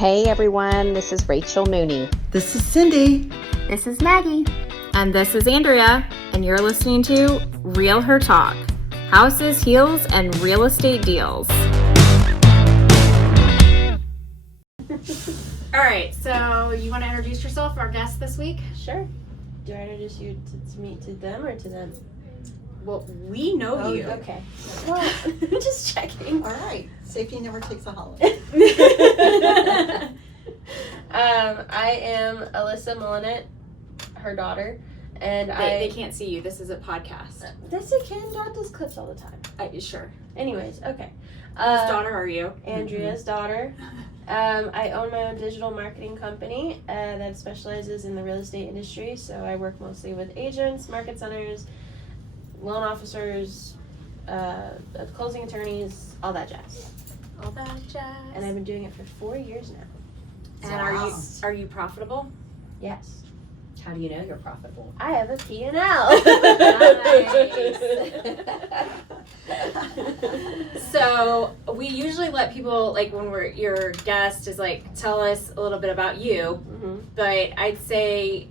Hey everyone, this is Rachel Mooney. This is Cindy. This is Maggie. And this is Andrea, and you're listening to Real Her Talk, houses, heels, and real estate deals. All right, so you want to introduce yourself, our guest this week? Sure. Do I introduce you to me, to them, or to them? Well, we know you. Okay. Well, just checking. All right. Safety never takes a holiday. I am Alyssa Mullinet, her daughter, and They can't see you. This is a podcast. This a kid dot does clips all the time. Sure. Anyways, okay. Whose daughter are you? Andrea's daughter. I own my own digital marketing company that specializes in the real estate industry. So I work mostly with agents, market centers, loan officers, closing attorneys, all that jazz. All that jazz. And I've been doing it for 4 years now. And are you profitable? Yes. How do you know you're profitable? I have a P&L. So we usually let people, like when your guest is like, tell us a little bit about you. Mm-hmm. But I'd say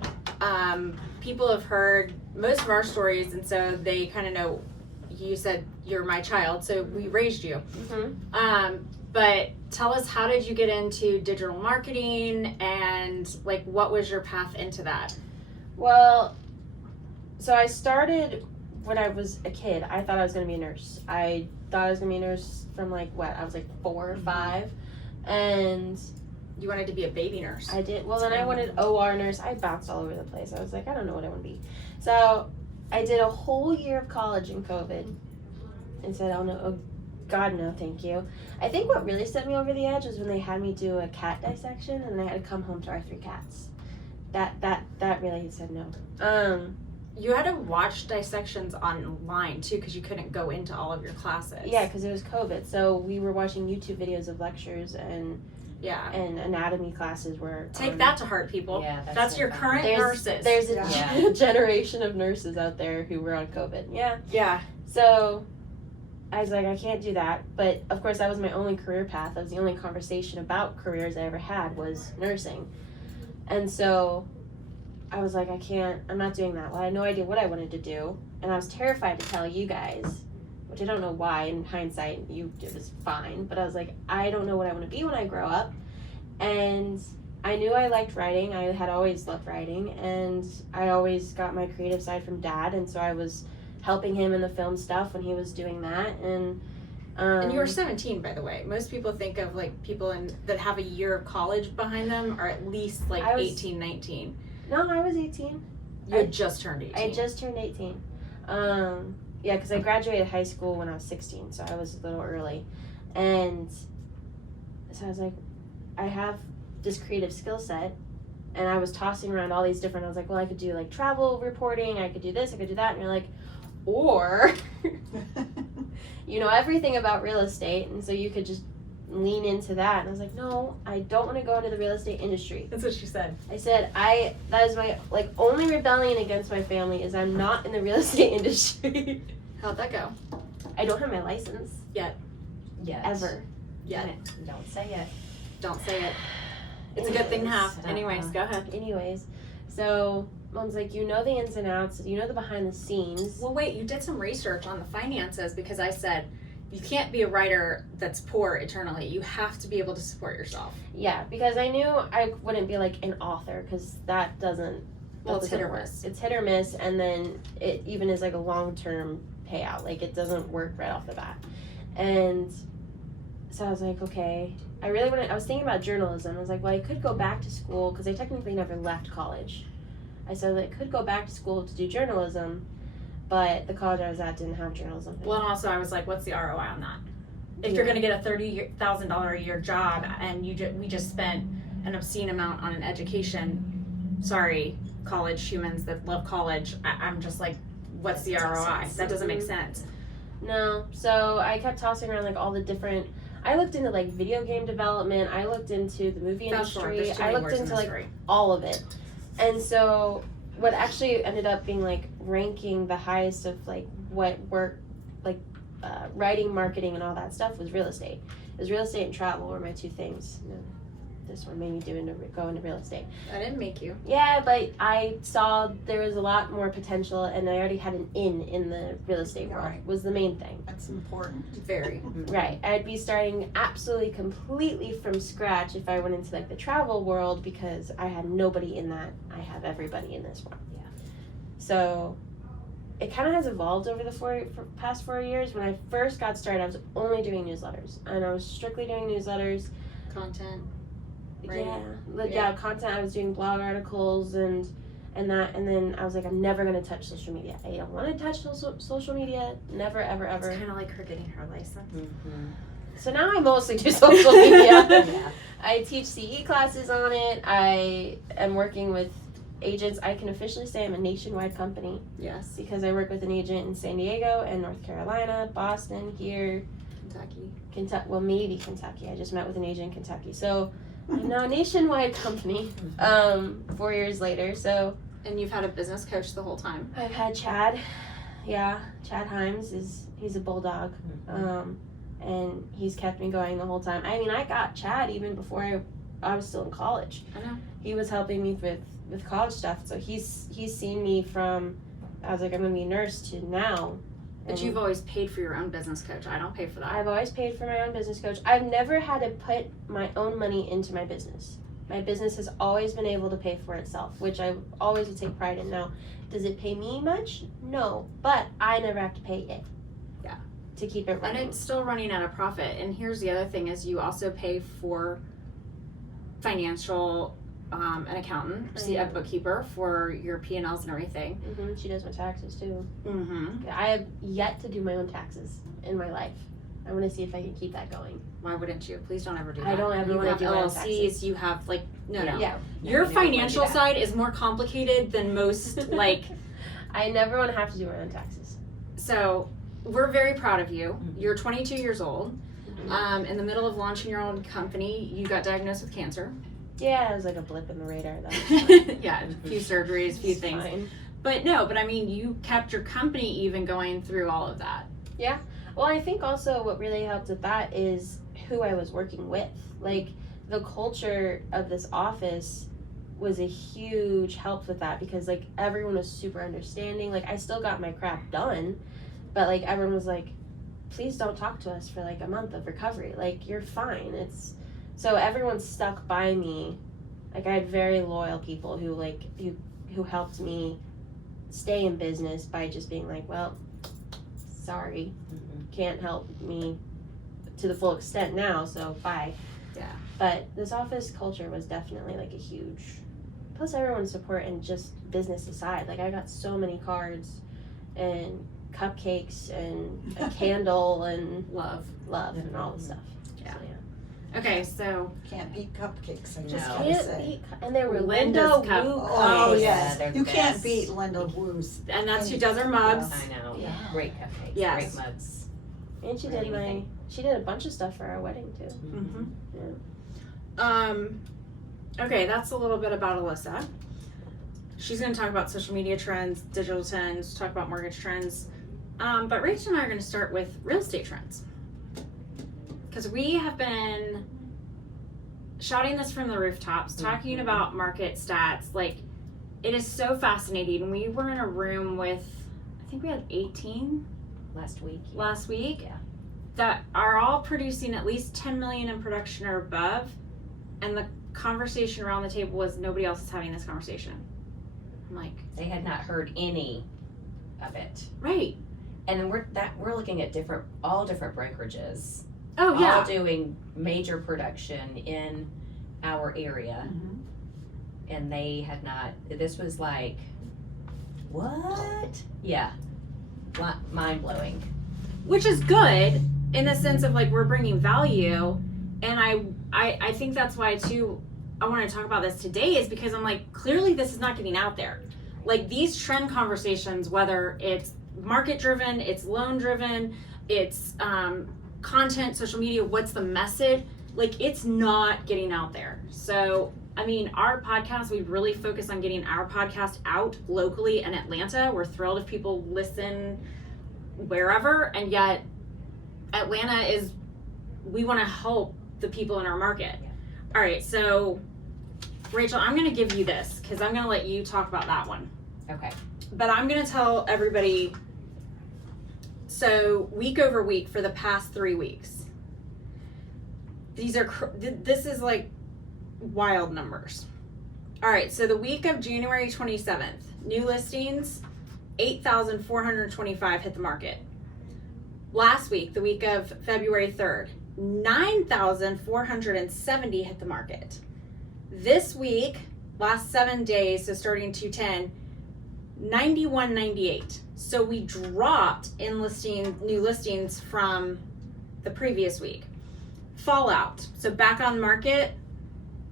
people have heard most of our stories, and so they kind of know. You said you're my child, so we raised you. Mm-hmm. But tell us, how did you get into digital marketing, and like what was your path into that? Well, so I started when I was a kid. I thought I was going to be a nurse. I thought I was going to be a nurse from I was 4 or 5. And You wanted to be a baby nurse. I did. Well, then I wanted OR nurse. I bounced all over the place. I was like, I don't know what I want to be. So I did a whole year of college in COVID and said, oh, God, no, thank you. I think what really set me over the edge was when they had me do a cat dissection and I had to come home to our 3 cats. That really said no. You had to watch dissections online too, because you couldn't go into all of your classes. Yeah, because it was COVID. So we were watching YouTube videos of lectures and anatomy classes were Take that to heart, people. Yeah, that's your current nurses. There's a generation of nurses out there who were on COVID. Yeah. So I was like, I can't do that. But of course, that was my only career path. That was the only conversation about careers I ever had was nursing. And so I was like, I'm not doing that. Well, I had no idea what I wanted to do. And I was terrified to tell you guys, which I don't know why. In hindsight, it was fine. But I was like, I don't know what I want to be when I grow up. And I knew I liked writing. I had always loved writing. And I always got my creative side from Dad. And so I was helping him in the film stuff when he was doing that. And you were 17, by the way. Most people think of like people that have a year of college behind them are at least 18, 19. No, I was 18. You had just turned 18. I just turned 18. Yeah, because I graduated high school when I was 16, so I was a little early. And so I was like, I have this creative skill set, and I was tossing around all these different, I was like, well, I could do travel reporting, I could do this, I could do that, and you're like, or you know everything about real estate, and so you could just lean into that. And I was like, no, I don't want to go into the real estate industry. That's what she said. I said, that is my only rebellion against my family is I'm not in the real estate industry. How'd that go? I don't have my license. Yes. Ever. Yet. Don't say it. Don't say it. It's a good thing to have. Anyways, go ahead. Anyways, so Mom's like, you know the ins and outs, you know the behind the scenes. Well, wait, you did some research on the finances, because I said you can't be a writer that's poor eternally. You have to be able to support yourself. Yeah, because I knew I wouldn't be an author, because that doesn't. Well, it's hit or work. miss. It's hit or miss, and then it even is a long-term payout. It doesn't work right off the bat. And so I was like, okay. I was thinking about journalism. I was like, well, I could go back to school, because I technically never left college. I said I could go back to school to do journalism, but the college I was at didn't have journalism. Well, and also I was like, what's the ROI on that? If you're going to get a $30,000 a year job and we just spent an obscene amount on an education, sorry, college humans that love college, I'm just like, what's the ROI? That doesn't make sense. No, so I kept tossing around all the different. I looked into video game development. I looked into the movie industry. I looked into all of it. And so what actually ended up being ranking the highest of what work, writing, marketing, and all that stuff was real estate. It was real estate and travel were my 2 things. this one made me go into real estate. I didn't make you. Yeah, but I saw there was a lot more potential, and I already had an in the real estate world. Right. Was the main thing. That's important. Very. Right. I'd be starting absolutely completely from scratch if I went into like the travel world, because I had nobody in that. I have everybody in this one. Yeah. So it kind of has evolved over the past 4 years. When I first got started, I was only doing newsletters, and I was strictly doing newsletters. Content. Right. Yeah, content. I was doing blog articles and that, and then I was like, I'm never gonna touch social media. I don't want to touch social media. Never, ever, ever. It's kind of like her getting her license. Mm-hmm. So now I mostly do social media. Yeah. I teach CE classes on it. I am working with agents. I can officially say I'm a nationwide company Yes. because I work with an agent in San Diego and North Carolina, Boston, here, Kentucky. Kentucky. Well, maybe Kentucky. I just met with an agent in Kentucky. So I'm now a nationwide company 4 years later. So And you've had a business coach the whole time. I've had Chad. Yeah, Chad Himes he's a bulldog. And he's kept me going the whole time. I mean, I got Chad even before I was still in college. I know. He was helping me with college stuff. So he's seen me from, I was like, I'm gonna be a nurse, to now. But And you've always paid for your own business coach. I don't pay for that. I've always paid for my own business coach. I've never had to put my own money into my business. My business has always been able to pay for itself, which I always would take pride in. Now, does it pay me much? No, but I never have to pay it. Yeah. To keep it And running. it's still running at a profit. And here's the other thing is you also pay for financial, an accountant, a bookkeeper for your P&Ls and everything. She does my taxes too. Mm-hmm. I have yet to do my own taxes in my life. I want to see if I can keep that going. Why wouldn't you? Please don't ever do that. I don't ever You wanna have do my own LLCs. taxes. You have like no. Yeah. Your you never wanna do financial that. side is more complicated than most. Like, I never want to have to do my own taxes. so we're very proud of you. Mhm. You're 22 years old. In the middle of launching your own company, you got diagnosed with cancer. Yeah, it was like a blip in the radar. That was fine. Yeah, a few surgeries, a few It's things. fine. But I mean, you kept your company even going through all of that. Well, I think also what really helped with that is who I was working with. Like, the culture of this office was a huge help with that, because like everyone was super understanding. Like, I still got my crap done, but like everyone was like, please don't talk to us for like a month of recovery. Like, you're fine. So everyone stuck by me. Like, I had very loyal people who helped me stay in business by just being like, well, sorry, can't help me to the full extent now, so bye. Yeah. But this office culture was definitely like a huge, plus everyone's support, and just business aside, like I got so many cards and cupcakes and a candle and Love. and all the stuff. Yeah. So, Okay, so Can't beat cupcakes, I just No. gotta Can't say. beat, and they were Linda's Linda cup. Wu Oh, cupcakes. yes. they're You the can't best. beat Linda Wu's. and that's who does our mugs. I know. Yeah. Great cupcakes. Yes. Great mugs. And she Really did anything. she did a bunch of stuff for our wedding too. Mm-hmm. Okay, that's a little bit about Alyssa. She's going to talk about social media trends, digital trends, talk about mortgage trends. But Rachel and I are going to start with real estate trends. Because we have been shouting this from the rooftops, talking about market stats. Like, it is so fascinating. We were in a room with, I think we had 18 Last week. Yeah. last week Yeah. that are all producing at least 10 million in production or above, and the conversation around the table was nobody else is having this conversation. I'm like, They had not heard any of it. right. And we're looking at all different brokerages. Oh All yeah. doing major production in our area. And they had not, this was like, what? Yeah. Mind blowing. Which is good in the sense of like we're bringing value, and I think that's why too I want to talk about this today, is because I'm like, clearly this is not getting out there. Like, these trend conversations, whether it's market driven, it's loan driven, it's content, social media, what's the message, like, it's not getting out there. So I mean, our podcast, we really focus on getting our podcast out locally in Atlanta. We're thrilled if people listen wherever, and yet Atlanta we want to help the people in our market. All right, so Rachel, I'm going to give you this because I'm going to let you talk about that one. Okay. But I'm going to tell everybody, so week over week for the past 3 weeks, this is like wild numbers. All right, so the week of January 27th, new listings, 8,425 hit the market. Last week, the week of February 3rd, 9,470 hit the market. This week, last 7 days, so starting 2/10, 9198. So we dropped in new listings from the previous week. Fallout. So back on market,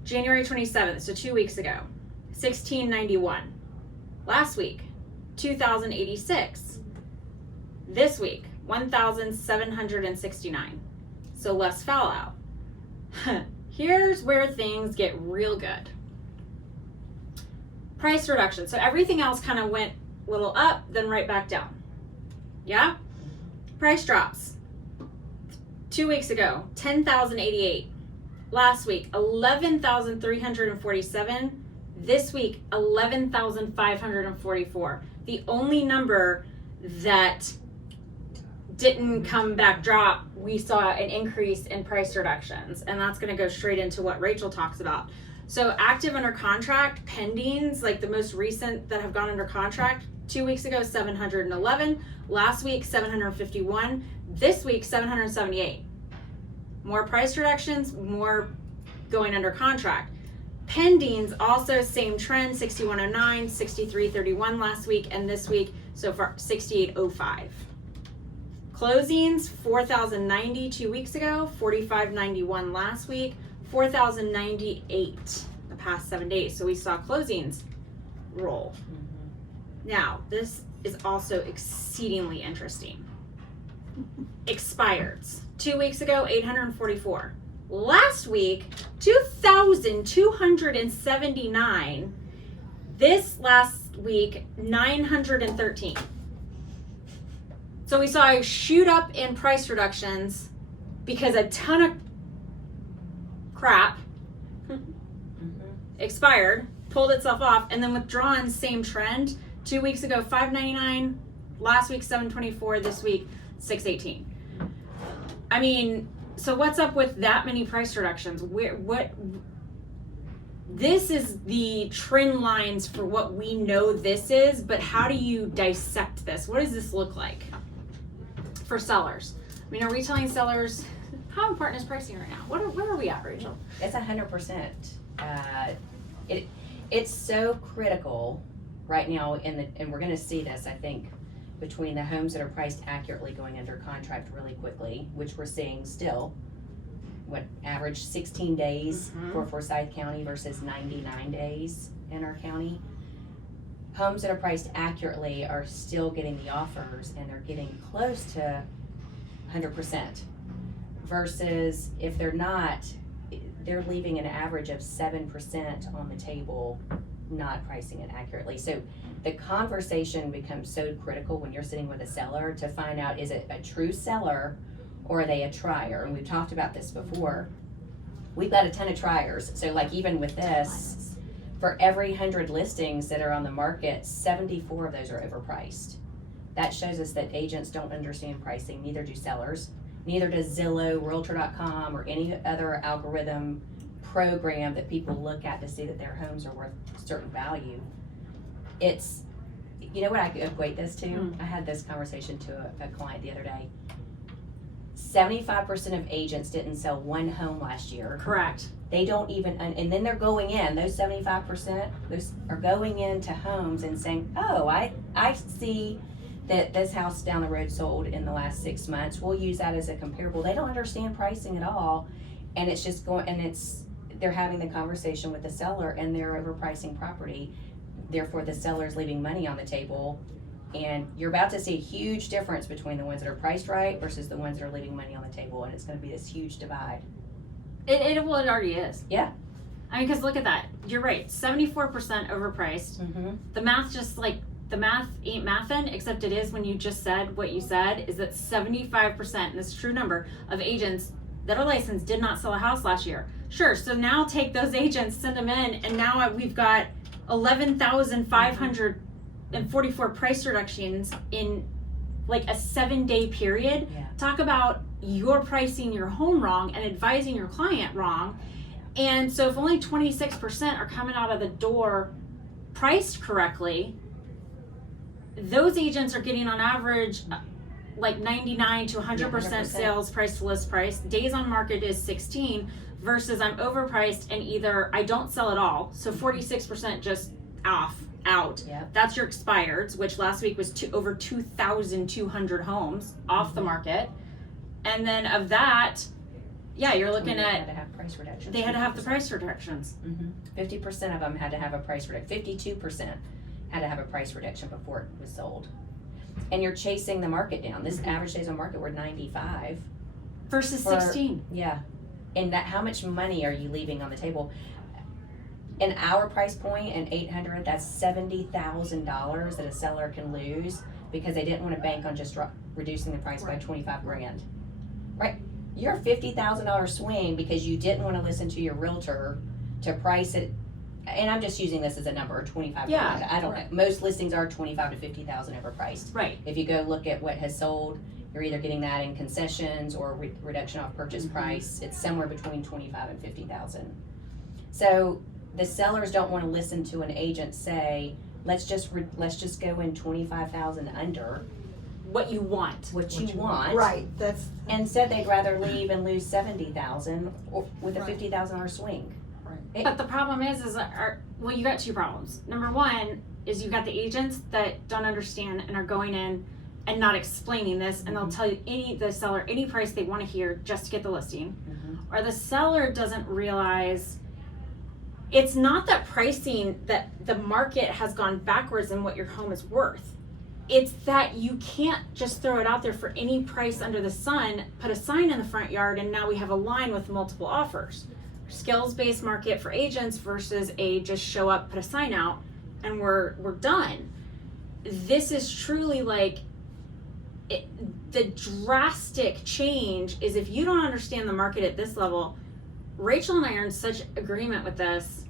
January 27th, so 2 weeks ago, 1691. Last week, 2,086. This week, 1,769. So less fallout. Here's where things get real good. Price reduction. So everything else kind of went a little up, then right back down. Yeah? Price drops. 2 weeks ago, 10,088. Last week, 11,347. This week, 11,544. The only number that didn't come back drop, we saw an increase in price reductions. And that's going to go straight into what Rachel talks about. So active under contract, pendings, like the most recent that have gone under contract, 2 weeks ago, 711. Last week, 751. This week, 778. More price reductions, more going under contract. Pendings, also same trend, 6109, 6331 last week, and this week, so far, 6805. Closings, 4,090 2 weeks ago, 4,591 last week, 4,098 the past 7 days. So we saw closings roll. Now, this is also exceedingly interesting. Expireds. 2 weeks ago, 844. Last week, 2,279. This last week, 913. So we saw a shoot up in price reductions because a ton of crap expired, pulled itself off, and then withdrawn, same trend. 2 weeks ago, 599. Last week, 724. This week, 618. I mean, so what's up with that many price reductions? This is the trend lines for what we know this is, but how do you dissect this? What does this look like for sellers? I mean, are we telling sellers, how important is pricing right now? Where are we at, Rachel? It's 100%. It's so critical right now and we're going to see this, I think, between the homes that are priced accurately going under contract really quickly, which we're seeing still, average 16 days for Forsyth County versus 99 days in our county. Homes that are priced accurately are still getting the offers and they're getting close to 100%, versus if they're not, they're leaving an average of 7% on the table, not pricing it accurately. So the conversation becomes so critical when you're sitting with a seller to find out, is it a true seller or are they a trier? And we've talked about this before. We've got a ton of triers. So like even with this, for every 100 listings that are on the market, 74 of those are overpriced. That shows us that agents don't understand pricing, neither do sellers, neither does Zillow, Realtor.com, or any other algorithm program that people look at to see that their homes are worth a certain value. It's, you know what I equate this to? I had this conversation to a client the other day. 75% of agents didn't sell one home last year. Correct. They don't even, and then they're going in, those 75%, those are going into homes and saying, oh, I see that this house down the road sold in the last 6 months. We'll use that as a comparable. They don't understand pricing at all. And it's just going, and they're having the conversation with the seller and they're overpricing property. Therefore, the seller's leaving money on the table. And you're about to see a huge difference between the ones that are priced right versus the ones that are leaving money on the table. And it's going to be this huge divide. It already is. Yeah. I mean, because look at that. You're right. 74% overpriced. The math the math ain't mathin', except it is when you just said what you said, is that 75%, and this is a true number, of agents that are licensed did not sell a house last year. Sure. So now take those agents, send them in, and now we've got 11,544 price reductions in like a 7-day period. Yeah. Talk about you're pricing your home wrong and advising your client wrong. And so if only 26% are coming out of the door priced correctly, those agents are getting on average like 99 to 100% 100%. sales price to list price. Days on market is 16 versus I'm overpriced and either I don't sell at all, so 46% just out. Yep. That's your expireds, which last week was over 2,200 homes off the market. And then of that, yeah, you're looking They had at, to have price reductions. they had to have the 50%. price reductions. 50% of them had to have a price reduction. 52% had to have a price reduction before it was sold. And you're chasing the market down. This average days on market were 95. Versus For- 16. Yeah. And that, how much money are you leaving on the table? In our price point, an 800, that's $70,000 that a seller can lose because they didn't want to bank on just reducing the price by 25 grand. Right? Your $50,000 swing because you didn't want to listen to your realtor to price it, and I'm just using this as a number, 25 Yeah. grand. I don't know. Most listings are 25 to 50,000 overpriced. Right. If you go look at what has sold, you're either getting that in concessions or reduction off purchase price. It's somewhere between 25 and 50,000. So the sellers don't want to listen to an agent say, let's just go in 25,000 under What you want. what you want. Right, that's. Instead, they'd rather leave and lose 70,000 with a Right. $50,000 swing. But the problem is well, you got two problems. Number one is you've got the agents that don't understand and are going in and not explaining this, and they'll tell you the seller any price they want to hear just to get the listing. Or the seller doesn't realize it's not that pricing, that the market has gone backwards in what your home is worth. It's that you can't just throw it out there for any price under the sun, put a sign in the front yard, and now we have a line with multiple offers. Skills-based market for agents versus a just show up, put a sign out, and we're done. This is truly like the drastic change is if you don't understand the market at this level. Rachel and I are in such agreement with this.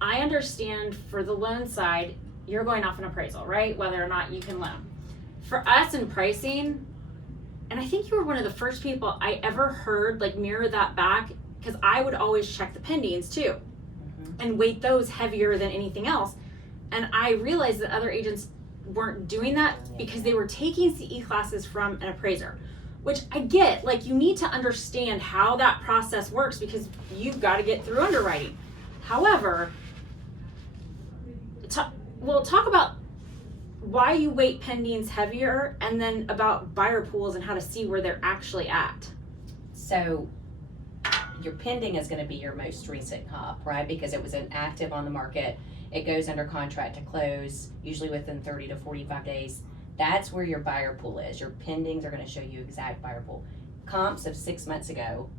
I understand for the loan side, you're going off an appraisal, right? Whether or not you can loan. For us in pricing, and I think you were one of the first people I ever heard like mirror that back, because I would always check the pendings too and weight those heavier than anything else. And I realized that other agents weren't doing that because they were taking CE classes from an appraiser, which I get. Like, you need to understand how that process works because you've got to get through underwriting. However, talk about why you weight pendings heavier, and then about buyer pools and how to see where they're actually at. So your pending is going to be your most recent comp, right? Because it was an active on the market. It goes under contract to close, usually within 30 to 45 days. That's where your buyer pool is. Your pendings are going to show you exact buyer pool. Comps of 6 months ago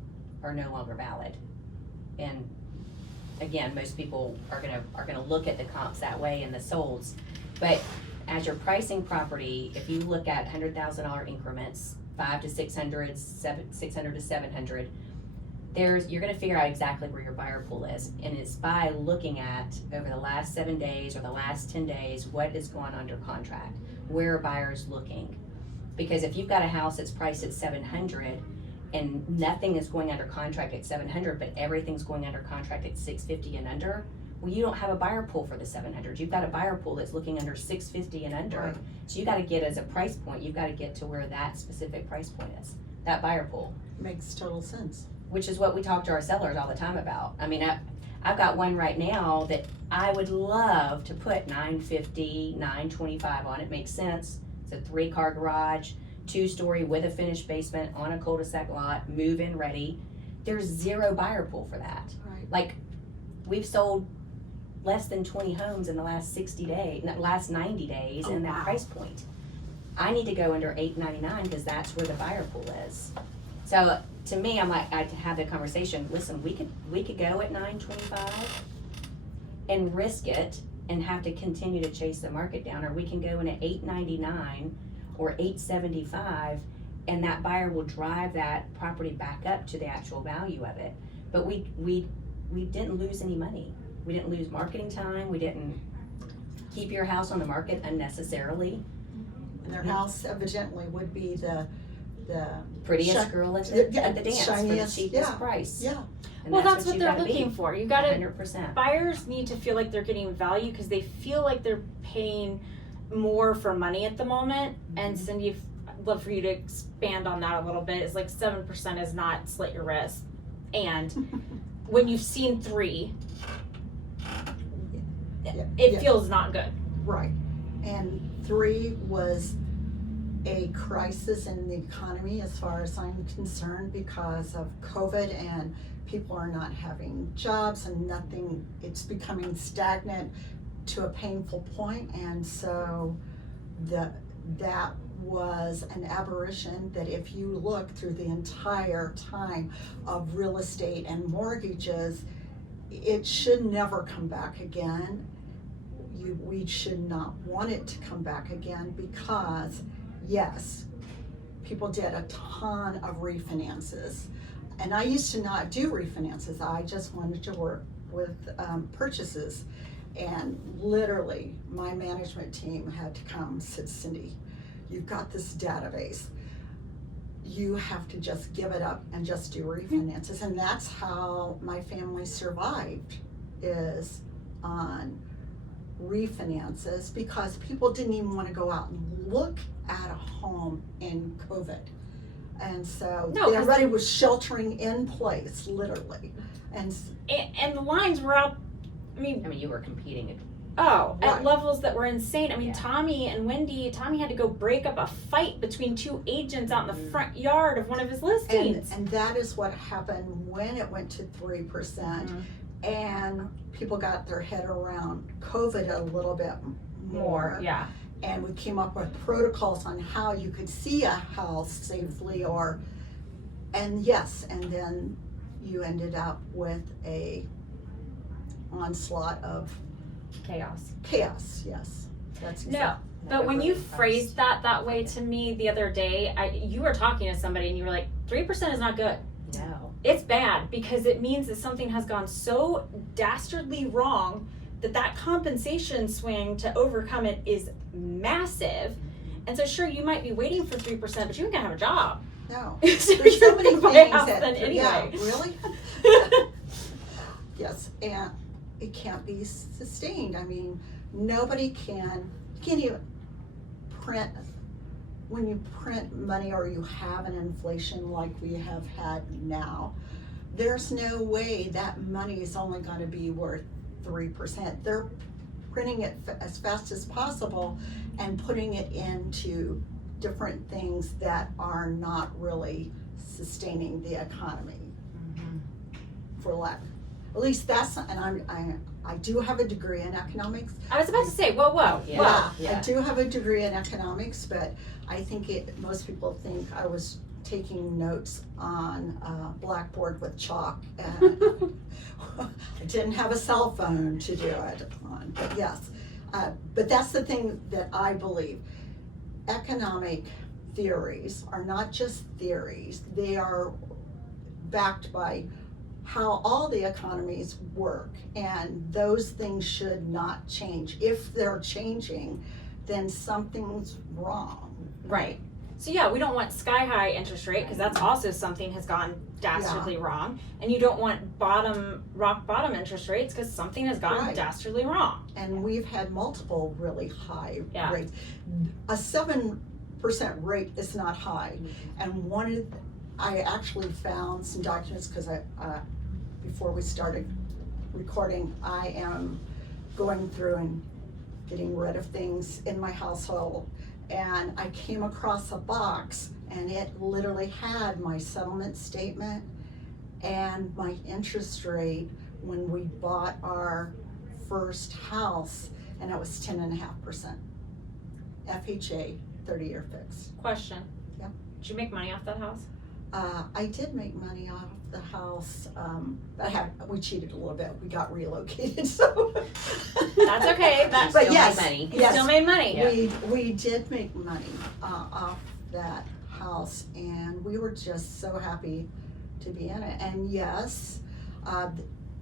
are no longer valid. And again, most people are gonna look at the comps that way and the solds. But as you're pricing property, if you look at $100,000 increments, 5 to 600, 600 to 700, you're gonna figure out exactly where your buyer pool is. And it's by looking at over the last 7 days or the last 10 days, what is going under contract? Where are buyers looking? Because if you've got a house that's priced at 700 and nothing is going under contract at 700, but everything's going under contract at 650 and under, well, you don't have a buyer pool for the 700. You've got a buyer pool that's looking under 650 and under. Right. So you got to get as a price point, you've got to get to where that specific price point is, that buyer pool, Makes total sense. which is what we talk to our sellers all the time about. I mean, I've got one right now that I would love to put 950, 925 on. It makes sense. It's a 3-car garage, 2-story with a finished basement on a cul-de-sac lot, move-in ready. There's zero buyer pool for that. Right. Like, we've sold less than 20 homes in the last 60 days, last 90 days Oh, in that wow. price point. I need to go under $899 because that's where the buyer pool is. So to me, I'm like, I have the conversation, listen, we could go at $925 and risk it and have to continue to chase the market down, or we can go in at $899 or $875, and that buyer will drive that property back up to the actual value of it. But we we didn't lose any money. We didn't lose marketing time, we didn't keep your house on the market unnecessarily. And their house evidently would be the Prettiest girl at the dance for the shiniest, cheapest yeah. price. Yeah. And Well, that's you what they're gotta be, looking for. You gotta, 100%. buyers need to feel like they're getting value because they feel like they're paying more for money at the moment. And Cindy, I'd love for you to expand on that a little bit. It's like 7% is not slit your wrist. And when you've seen 3, it feels not good. Right. And 3 was a crisis in the economy as far as I'm concerned because of COVID and people are not having jobs and nothing, it's becoming stagnant to a painful point. And so that was an aberration that if you look through the entire time of real estate and mortgages, it should never come back again. We should not want it to come back again because, yes, people did a ton of refinances. And I used to not do refinances. I just wanted to work with purchases. And literally, my management team had to come, said, Cindy, you've got this database. You have to just give it up and just do refinances. And that's how my family survived, is on refinances, because people didn't even want to go out and look at a home in COVID. And so everybody was sheltering in place, literally. And the lines were up. I mean, you were competing. At levels that were insane. I mean, Yeah. Tommy had to go break up a fight between 2 agents out in the front yard of one of his listings. And that is what happened when it went to 3%. And people got their head around COVID a little bit more. Yeah. And we came up with protocols on how you could see a house safely, and then you ended up with a onslaught of Chaos. Yes. That's No, but when you phrased that way to me the other day, you were talking to somebody and you were like, 3% is not good. No. It's bad because it means that something has gone so dastardly wrong that compensation swing to overcome it is massive. And so sure, you might be waiting for 3%, but you ain't gonna have a job. No. So There's so many you're gonna buy a things house that, then anyway. yeah, really? Yes, and it can't be sustained. I mean, you can't even print, when you print money or you have an inflation like we have had now, there's no way that money is only gonna be worth 3%. They're printing it as fast as possible and putting it into different things that are not really sustaining the economy. For lack, at least that's, and I do have a degree in economics. I was about to say, whoa. Yeah. I do have a degree in economics, but I think most people think I was taking notes on a blackboard with chalk, and I didn't have a cell phone to do it on, but yes. But that's the thing that I believe. Economic theories are not just theories, they are backed by how all the economies work, and those things should not change. If they're changing, then something's wrong. Right. So yeah, we don't want sky high interest rate because that's also something has gone dastardly wrong. And you don't want rock bottom interest rates because something has gone dastardly wrong. And we've had multiple really high Yeah. rates. A 7% rate is not high. And I actually found some documents because before we started recording, I am going through and getting rid of things in my household. And I came across a box and it literally had my settlement statement and my interest rate when we bought our first house, and it was 10.5%. FHA, 30-year fixed. Question. Yeah. Did you make money off that house? I did make money off the house, but we cheated a little bit. We got relocated, so. That's okay. But But still yes, made money. You still made money. Yeah. We did make money off that house, and we were just so happy to be in it. And yes,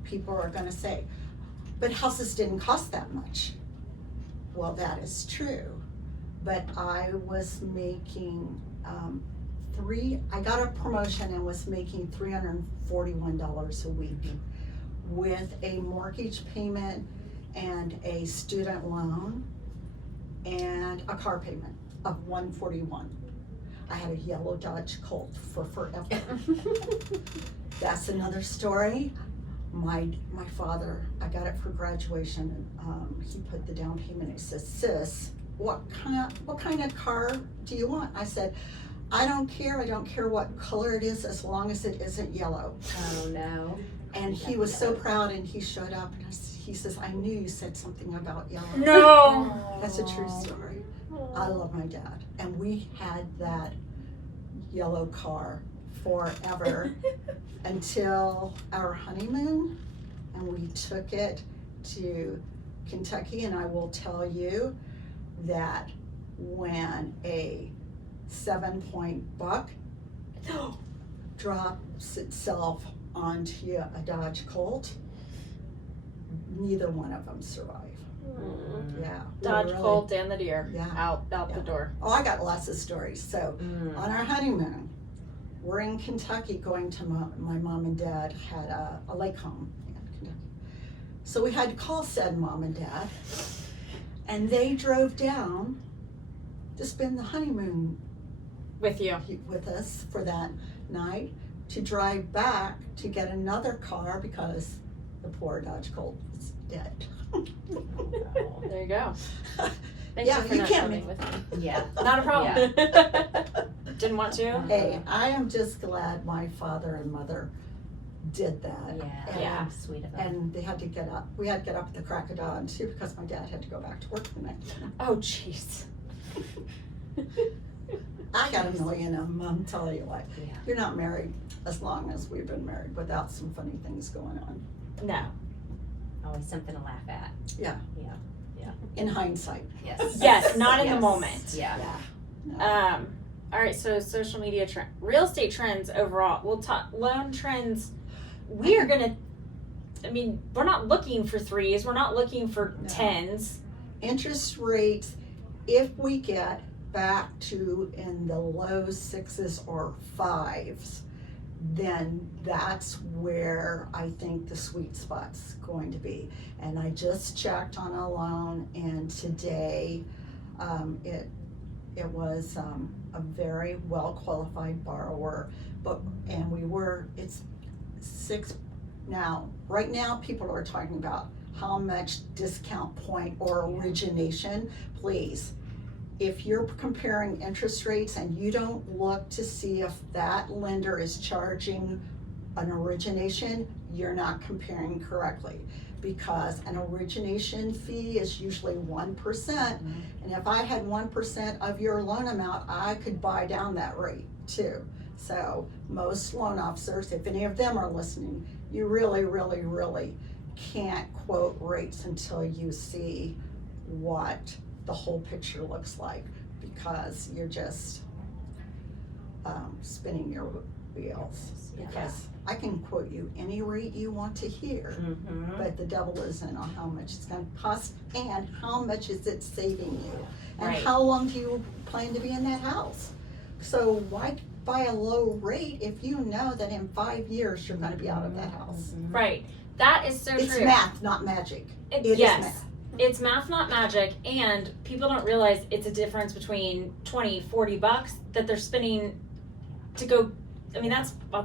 people are gonna say, but houses didn't cost that much. Well, that is true, but I was making, I got a promotion and was making $341 a week with a mortgage payment and a student loan and a car payment of $141. I had a yellow Dodge Colt for forever. That's another story. My father, I got it for graduation, and he put the down payment. He says, "Sis, what kind of car do you want?" I said, "I don't care. I don't care what color it is, as long as it isn't yellow." Oh, no. And he was so proud, and he showed up, and he says, "I knew you said something about yellow." No. That's a true story. I love my dad, and we had that yellow car forever until our honeymoon, and we took it to Kentucky. And I will tell you that when a 7-point buck drops itself onto a Dodge Colt, neither one of them survive. Yeah. Dodge really. Colt and the deer. Yeah. Out Yeah. the door. Oh, I got lots of stories. So Mm. on our honeymoon, we're in Kentucky going to my mom and dad had a lake home in Kentucky. So we had to call said mom and dad, and they drove down to spend the honeymoon With you. with us for that night, to drive back to get another car because the poor Dodge Colt was dead. There you go. Thank Yeah, you for you not can't coming with me. Yeah. Not a problem. Didn't want to. Hey, I am just glad my father and mother did that. Yeah. And, Yeah. Sweet of them. and they had to get up. We had to get up at the crack of dawn too, because my dad had to go back to work the next day. Oh, jeez. I got a million of them, I'm telling you what. Yeah. You're not married as long as we've been married without some funny things going on. No. Always something to laugh at. Yeah. Yeah. In hindsight. Yes. Yes, not in the Yes. moment. Yeah. No. All right, so social media real estate trends overall. We'll talk loan trends. We are gonna. I mean, we're not looking for 3s. We're not looking for No. 10s. Interest rates, if we get back to in the low 6s or 5s, then that's where I think the sweet spot's going to be. And I just checked on a loan, and today it was a very well qualified borrower, it's 6 now. Right now, people are talking about how much discount point or origination. Please, if you're comparing interest rates and you don't look to see if that lender is charging an origination, you're not comparing correctly, because an origination fee is usually 1%. And if I had 1% of your loan amount, I could buy down that rate too. So most loan officers, if any of them are listening, you really, really, really can't quote rates until you see what the whole picture looks like, because you're just spinning your wheels. Yeah. Because I can quote you any rate you want to hear, Mm-hmm. but the devil is in on how much it's going to cost and how much is it saving you, and Right. how long do you plan to be in that house. So why buy a low rate if you know that in 5 years you're going to be out of that house? Right. That is so It's true. math, not magic. It is yes. math. It's math, not magic, and people don't realize it's a difference between $20-$40 that they're spending to go. I mean,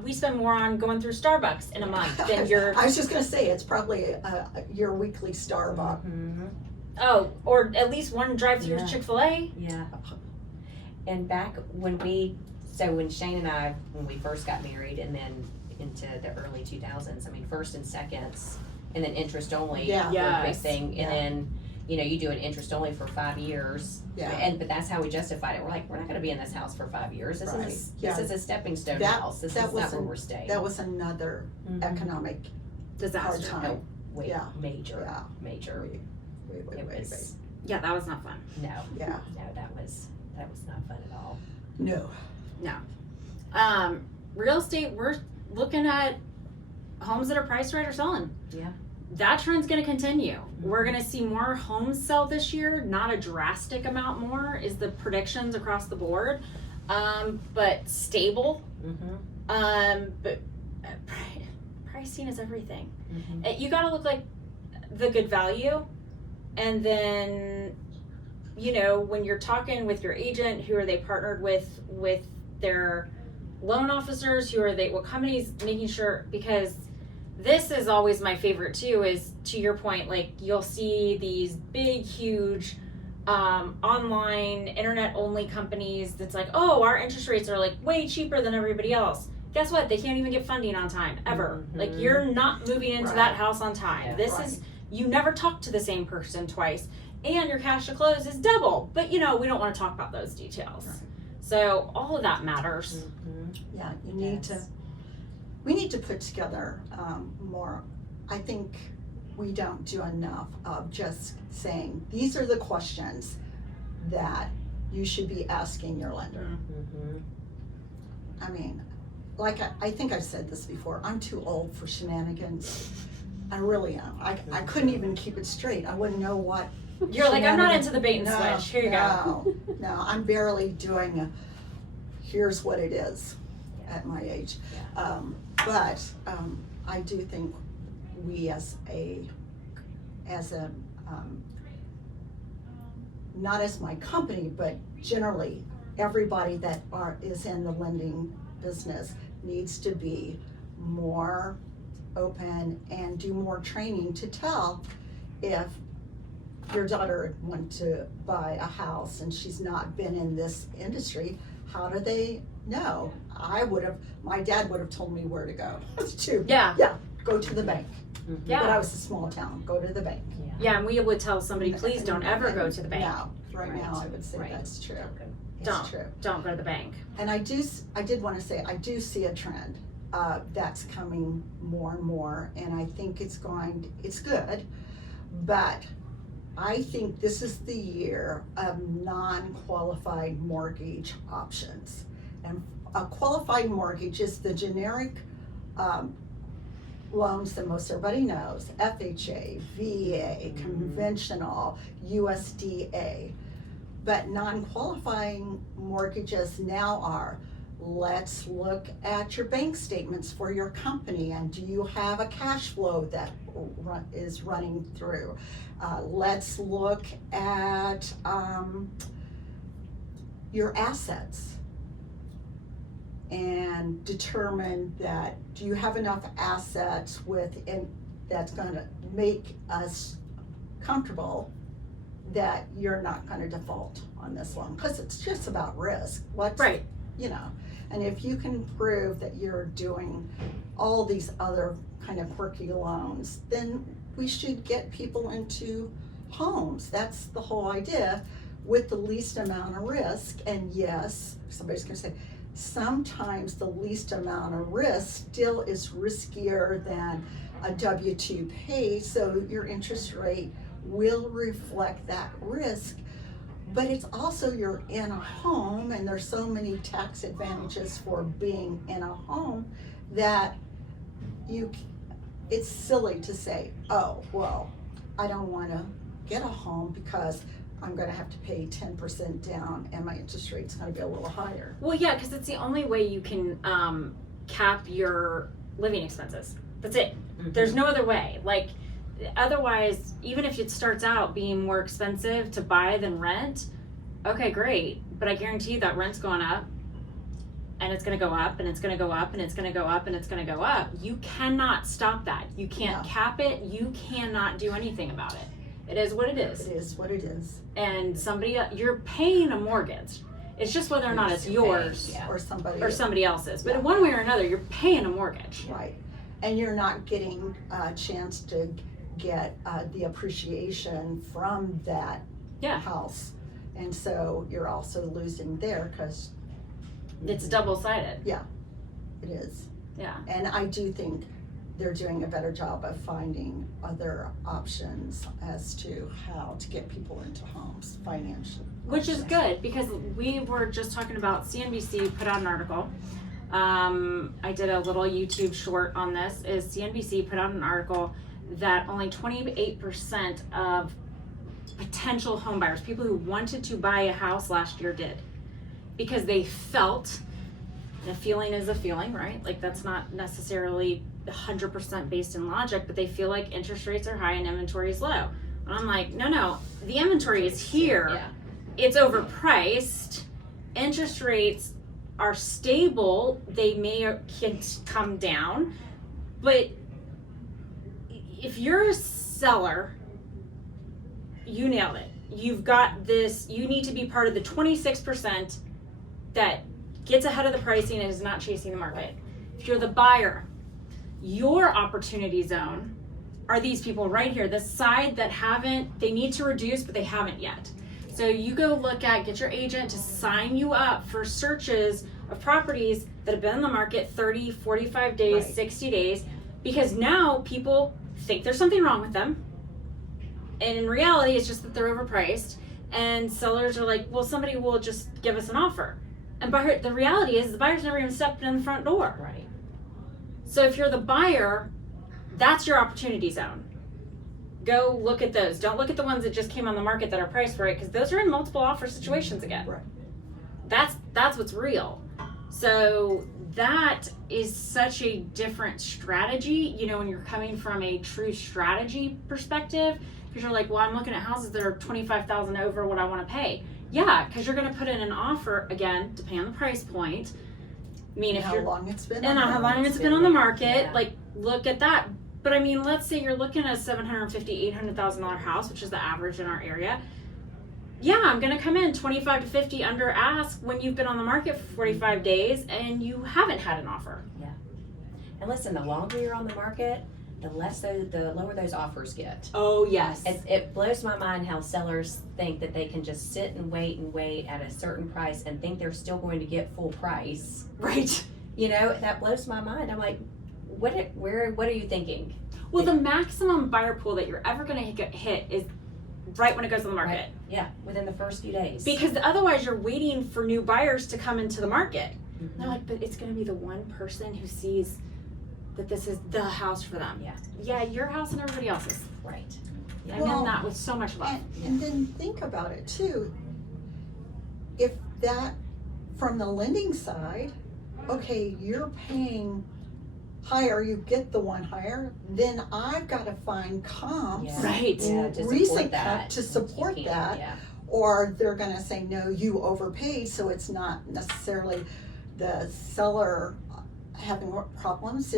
we spend more on going through Starbucks in a month than your I was just going to say, it's probably your weekly Starbucks. Mm-hmm. or at least one drive-through Yeah. Chick-fil-A. Yeah. And back when Shane and I, when we first got married, and then into the early 2000s, I mean, first and seconds, and then interest only Yeah. were a big Yes. thing, Yeah. and then, you do an interest only for 5 years. Yeah. But that's how we justified it. We're like, we're not gonna be in this house for 5 years. This Right. is Yeah. a stepping stone That- house. This that is was not where an- we're staying. That was another Mhm. economic hard Disaster. time. Wait, Yeah. major. Yeah. Major. Wait, It was, Yeah, that was not fun. no, Yeah. that was not fun at all. No. Real estate, we're looking at homes that are priced right are selling. Yeah. That trend's going to continue. We're going to see more homes sell this year, not a drastic amount more is the predictions across the board, but stable. But pricing is everything. You got to look like the good value, and then, you know, when you're talking with your agent, who are they partnered with their loan officers, who are they, what companies, making sure, because this is always my favorite too, is to your point, like you'll see these big, huge online internet only companies that's like, oh, our interest rates are like way cheaper than everybody else. Guess what? They can't even get funding on time, ever. Like you're not moving into that house on time. Yeah. This is, you never talk to the same person twice, and your cash to close is double. But you know, we don't want to talk about those details. So all of that matters. Yeah, you need to, we need to put together more. I think we don't do enough of just saying, these are the questions that you should be asking your lender. I mean, like I think I've said this before, I'm too old for shenanigans. I really am. I couldn't even keep it straight. I wouldn't know what. You're like, I'm not into the bait and switch. Here you go. No, I'm barely doing here's what it is at my age. But I do think we as a not as my company, but generally everybody that is in the lending business needs to be more open and do more training to tell if your daughter went to buy a house and she's not been in this industry, how do they know? My dad would have told me where to go. Go to the bank. But I was a small town, go to the bank. Yeah, and we would tell somebody, please don't ever go to the bank. No, right now I would say that's true. Don't. It's true. Don't go to the bank. And I did want to say, I do see a trend that's coming more and more, and I think it's good, but I think this is the year of non-qualified mortgage options. And a qualified mortgage is the generic loans that most everybody knows, FHA, VA, conventional, USDA. But non-qualifying mortgages now are, let's look at your bank statements for your company, and do you have a cash flow that is running through? Let's look at your assets and determine that, do you have enough assets that's gonna make us comfortable that you're not gonna default on this loan, because it's just about risk. Right. You know, and if you can prove that you're doing all these other kind of quirky loans, then we should get people into homes. That's the whole idea, with the least amount of risk. And yes, somebody's gonna say, sometimes the least amount of risk still is riskier than a W-2 pay, so your interest rate will reflect that risk. But it's also, you're in a home, and there's so many tax advantages for being in a home that it's silly to say, oh, well, I don't wanna get a home because I'm gonna have to pay 10% down and my interest rate's gonna be a little higher. Well, yeah, because it's the only way you can cap your living expenses. That's it. There's no other way. Like, otherwise, even if it starts out being more expensive to buy than rent, okay, great. But I guarantee you that rent's going up, and it's gonna go up, and it's gonna go up, and it's gonna go up, and it's gonna go up. You cannot stop that. You can't cap it. You cannot do anything about it. It is what it is. It is what it is. And you're paying a mortgage. It's just whether or not it's yours Or somebody else's. But in one way or another, you're paying a mortgage. Right. And you're not getting a chance to get the appreciation from that house. And so you're also losing there, because it's double-sided. Yeah, it is. Yeah. And I do think they're doing a better job of finding other options as to how to get people into homes financially. Which is good, because we were just talking about CNBC put out an article I did a little YouTube short on this, is CNBC put out an article that only 28% of potential home buyers, people who wanted to buy a house last year, did. Because they felt, and a feeling is a feeling, right? Like that's not necessarily 100% based in logic, but they feel like interest rates are high and inventory is low. And I'm like, no, the inventory is here. Yeah. It's overpriced. Interest rates are stable. They can come down. But if you're a seller, you nailed it. You've got this, you need to be part of the 26% that gets ahead of the pricing and is not chasing the market. If you're the buyer, your opportunity zone are these people right here, the side that they need to reduce, but they haven't yet. So you go get your agent to sign you up for searches of properties that have been on the market 30, 45 days, Right. 60 days, because now people think there's something wrong with them. And in reality, it's just that they're overpriced. And sellers are like, well, somebody will just give us an offer. And the reality is the buyer's never even stepped in the front door. Right. So if you're the buyer, that's your opportunity zone. Go look at those. Don't look at the ones that just came on the market that are priced right, because those are in multiple offer situations again. Right. That's what's real. So that is such a different strategy, when you're coming from a true strategy perspective, because you're like, well, I'm looking at houses that are $25,000 over what I want to pay. Yeah, because you're going to put in an offer, again, depending on the price point. I mean, if How you're long it's been and on how the long it's been on the market, Yeah. like look at that. But I mean, let's say you're looking at a $750,000, $800,000 house, which is the average in our area. Yeah, I'm gonna come in 25 to 50 under ask when you've been on the market for 45 days and you haven't had an offer. And listen, the longer you're on the market, the lower those offers get. Oh yes. It blows my mind how sellers think that they can just sit and wait at a certain price and think they're still going to get full price. Right. That blows my mind. I'm like, what are you thinking? Well, the maximum buyer pool that you're ever gonna hit is right when it goes on the market. Right. Yeah, within the first few days. Because otherwise you're waiting for new buyers to come into the market. Mhm. They're like, but it's gonna be the one person who sees that this is the house for them. Yeah. Yeah, your house and everybody else's. Right. I Well, mean that with so much love. And then think about it too. If that, from the lending side, okay, you're paying higher, you get the one higher, then I've got to find comps. Yeah. Right. Yeah, to support Recent that. to support You can't, that. Yeah. Or they're gonna say, no, you overpaid, so it's not necessarily the seller having problems,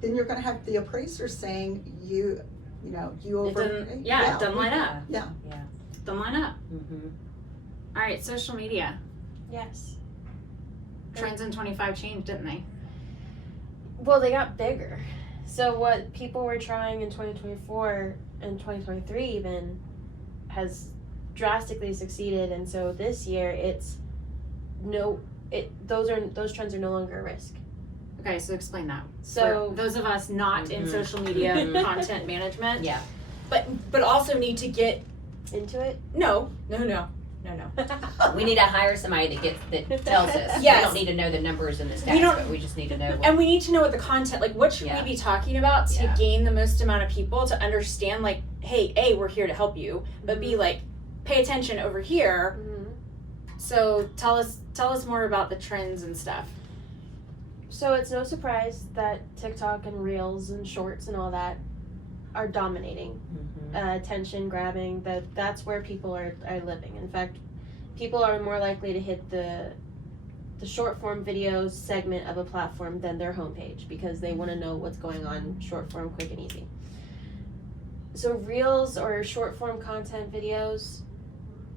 then you're gonna have the appraiser saying you It overpaid. doesn't, it doesn't line up. Yeah. Yeah. Doesn't line up. Mm-hmm. All right, social media. Yes. Trends in 25 changed, didn't they? Well, they got bigger. So what people were trying in 2024 and 2023 even has drastically succeeded, and so this year those trends are no longer a risk. Okay, so explain that. So For those of us not in Mhm. social media content management, Yeah. but also need to get into it. no. We need to hire somebody that tells us. Yes. We don't need to know the numbers in the stats, We don't- but we just need to know. And we need to know what the content, like what should Yeah. we be talking about to Yeah. gain the most amount of people to understand, like, hey, A, we're here to help you, but B, like, pay attention over here. Mm-hmm. So tell us more about the trends and stuff. So it's no surprise that TikTok and Reels and Shorts and all that are dominating. Mhm. Attention grabbing, that's where people are living. In fact, people are more likely to hit the short form videos segment of a platform than their homepage because they want to know what's going on short form, quick and easy. So Reels or short form content videos,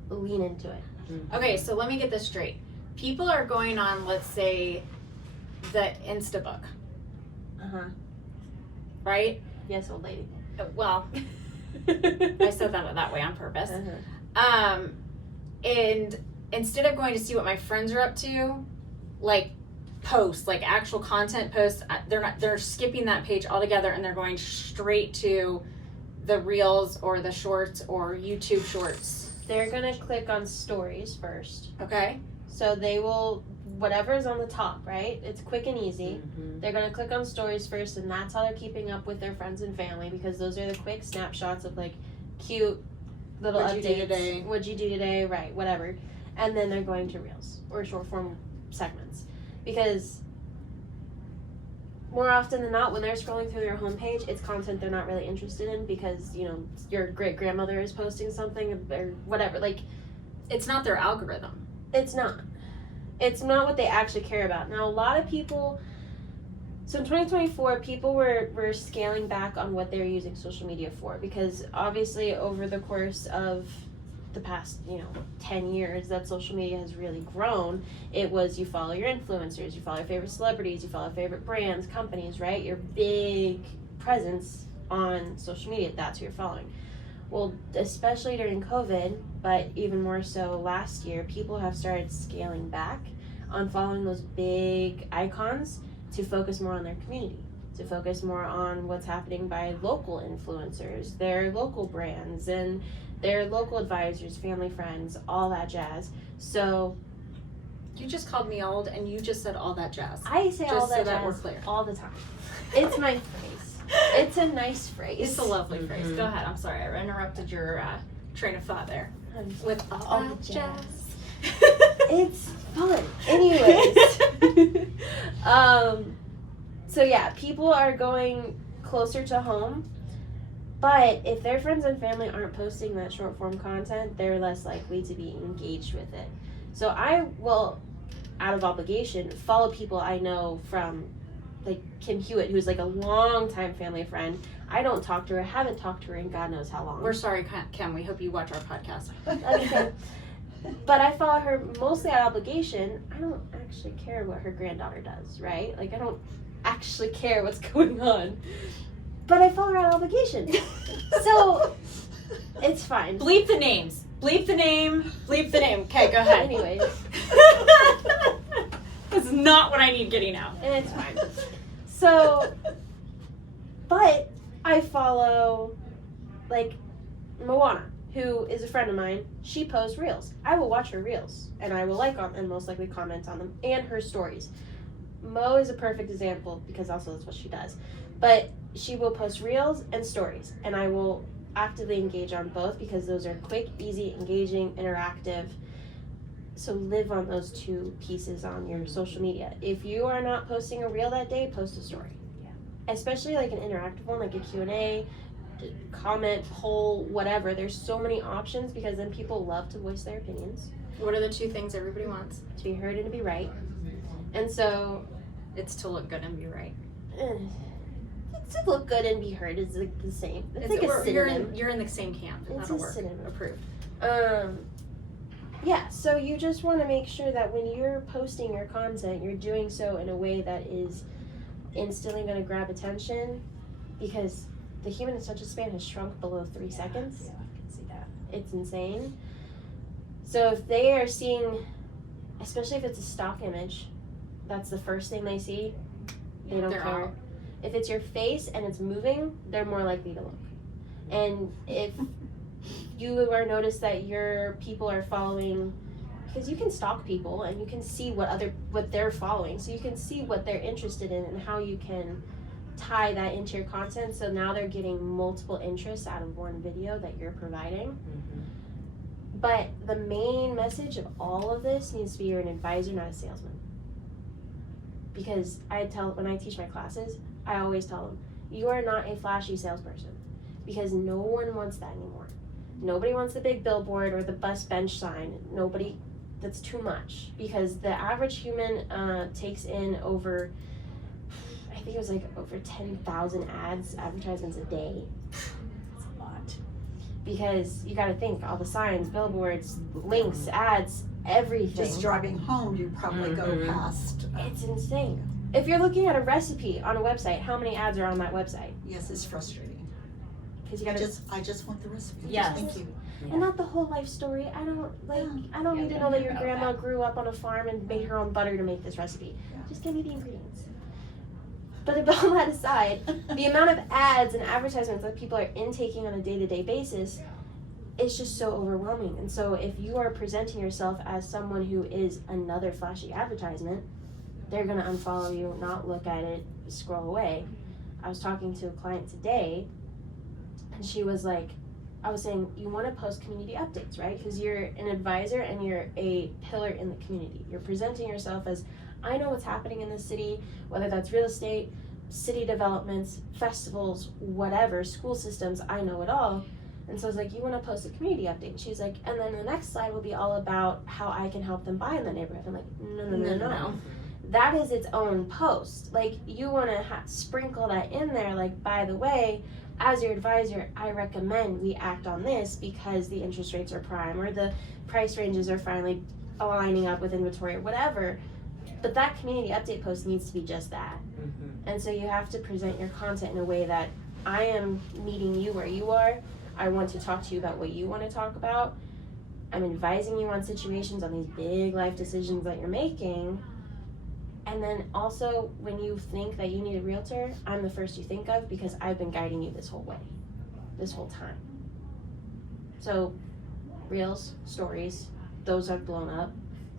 lean into it. Okay, so let me get this straight. People are going on, let's say, the Instabook, right? Yes, old lady. Well, I said that way on purpose. And instead of going to see what my friends are up to, like posts, like actual content posts, they're skipping that page altogether and they're going straight to the Reels or the Shorts or YouTube Shorts. They're gonna click on stories first. Okay? So they will, whatever's on the top, right? It's quick and easy. Mhm. They're going to click on stories first, and that's how they're keeping up with their friends and family, because those are the quick snapshots of like cute little What'd updates. you do today? What'd you do today? Right, whatever. And then they're going to reels or short form segments, because more often than not, when they're scrolling through their homepage, it's content they're not really interested in, because you know your great grandmother is posting something or whatever. Like, It's not their algorithm. it's not. It's not what they actually care about. Now, a lot of people. So in 2024, people were scaling back on what they're using social media for, because obviously over the course of the past 10 years that social media has really grown, it was you follow your influencers, you follow your favorite celebrities, you follow favorite brands, companies, right? Your big presence on social media, that's who you're following. Well, especially during COVID, but even more so last year, people have started scaling back on following those big icons to focus more on their community, to focus more on what's happening by local influencers, their local brands, and their local advisors, family, friends, all that jazz. So You just called me old, and you just said all that jazz. I say Just all that so that we're jazz clear. all the time. It's my phrase. It's a nice phrase. It's a lovely phrase. Mhm. Go ahead. I'm sorry, I interrupted your train of thought there. With all that the jazz. It's fun. Anyways. So yeah, people are going closer to home, but if their friends and family aren't posting that short form content, they're less likely to be engaged with it. So I will, out of obligation, follow people I know from, like Kim Hewitt, who's like a long-time family friend. I don't talk to her, haven't talked to her in God knows how long. We're sorry, Kim. We hope you watch our podcast. Okay. But I follow her mostly out of obligation. I don't actually care what her granddaughter does, right? Like, I don't actually care what's going on. But I follow her out of obligation. So, it's fine. Bleep the names. Bleep the name. Bleep the name. Okay, go ahead. Anyways. That's not what I need getting out. And it's fine. So, but I follow, like, Moana, who is a friend of mine. She posts reels. I will watch her reels, and I will like on and most likely comment on them, and her stories. Mo is a perfect example, because also that's what she does. But she will post reels and stories, and I will actively engage on both, because those are quick, easy, engaging, interactive. So live on those two pieces on your social media. If you are not posting a reel that day, post a story. Yeah. Especially like an interactive one, like a Q&A, comment, poll, whatever. There's so many options, because then people love to voice their opinions, What are the two things everybody wants? to be heard and to be right. And so, It's to look good and be right. to look good and be heard is like the same. It's like a you're synonym. you're in the same camp. It's That'll a work. synonym. Approved. Yeah, so you just want to make sure that when you're posting your content, you're doing so in a way that is instantly going to grab attention, because the human attention span has shrunk below 3 seconds. Yeah, I can see that. It's insane. So if they are seeing, especially if it's a stock image, that's the first thing they see, they don't They're care. out. If it's your face and it's moving, they're more likely to look. And if you are notice that your people are following, because you can stalk people and you can see what they're following, so you can see what they're interested in and how you can tie that into your content, so now they're getting multiple interests out of one video that you're providing. Mhm. But the main message of all of this needs to be you're an advisor, not a salesman. Because when I teach my classes, I always tell them, you are not a flashy salesperson, because no one wants that anymore. Nobody wants the big billboard or the bus bench sign. Nobody, that's too much, because the average human takes in over, I think it was like over 10,000 advertisements a day. That's a lot. Because you got to think, all the signs, billboards, links, ads, everything. Just driving home, you probably go Mhm. past. It's insane. If you're looking at a recipe on a website, how many ads are on that website? Yes, it's frustrating. Because you I got to, just want the recipe. Yes. Thank you. and not the whole life story. I don't need to know that your grandma grew up on a farm and made her own butter to make this recipe. Yeah. Just give me the ingredients. But all that aside, the amount of ads and advertisements that people are intaking on a day-to-day basis, it's just so overwhelming. And so if you are presenting yourself as someone who is another flashy advertisement, they're going to unfollow you, not look at it, scroll away. I was talking to a client today, and she was like, I was saying, you want to post community updates, right? Because you're an advisor and you're a pillar in the community. You're presenting yourself as, I know what's happening in the city, whether that's real estate, city developments, festivals, whatever, school systems, I know it all. And so I was like, you want to post a community update? She's like, and then the next slide will be all about how I can help them buy in the neighborhood. I'm like, no. That is its own post. Like, you want to sprinkle that in there, like, by the way, as your advisor, I recommend we act on this because the interest rates are prime or the price ranges are finally aligning up with inventory or whatever. But that community update post needs to be just that. And so you have to present your content in a way that I am meeting you where you are. I want to talk to you about what you want to talk about. I'm advising you on situations, on these big life decisions that you're making. And then also, when you think that you need a realtor, I'm the first you think of because I've been guiding you this whole way, this whole time. So, reels, stories, those have blown up.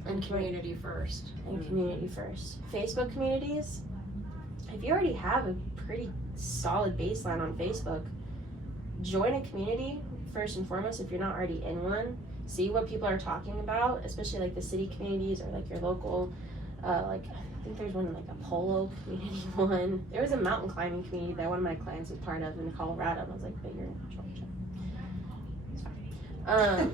And community first. And community first. Facebook communities, if you already have a pretty solid baseline on Facebook, join a community first and foremost if you're not already in one. See what people are talking about, especially like the city communities or like your local, like I think there's one like a polo community one. There was a mountain climbing community that one of my clients was part of in Colorado. And I was like, but you're in Georgia. It's fine.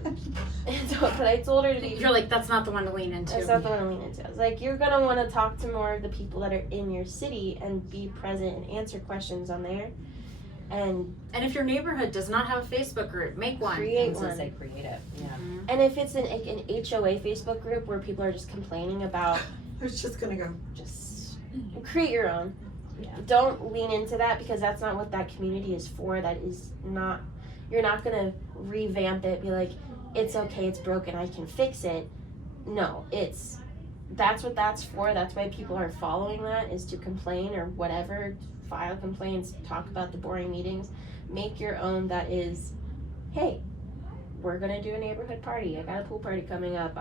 And so, but I told her to be. You're like, that's not the one to lean into. That's not the one to lean into. I was like, you're gonna want to talk to more of the people that are in your city and be present and answer questions on there. And if your neighborhood does not have a Facebook group, make one. Create I one. say creative. Yeah. And if it's an HOA Facebook group where people are just complaining about, I was just gonna go. just create your own. Yeah. Don't lean into that because that's not what that community is for. That is not, you're not gonna revamp it, be like, it's okay, it's broken, I can fix it. No, that's what that's for. That's why people are following that, is to complain or whatever, file complaints, talk about the boring meetings. Make your own that is, hey, we're gonna do a neighborhood party. I got a pool party coming up.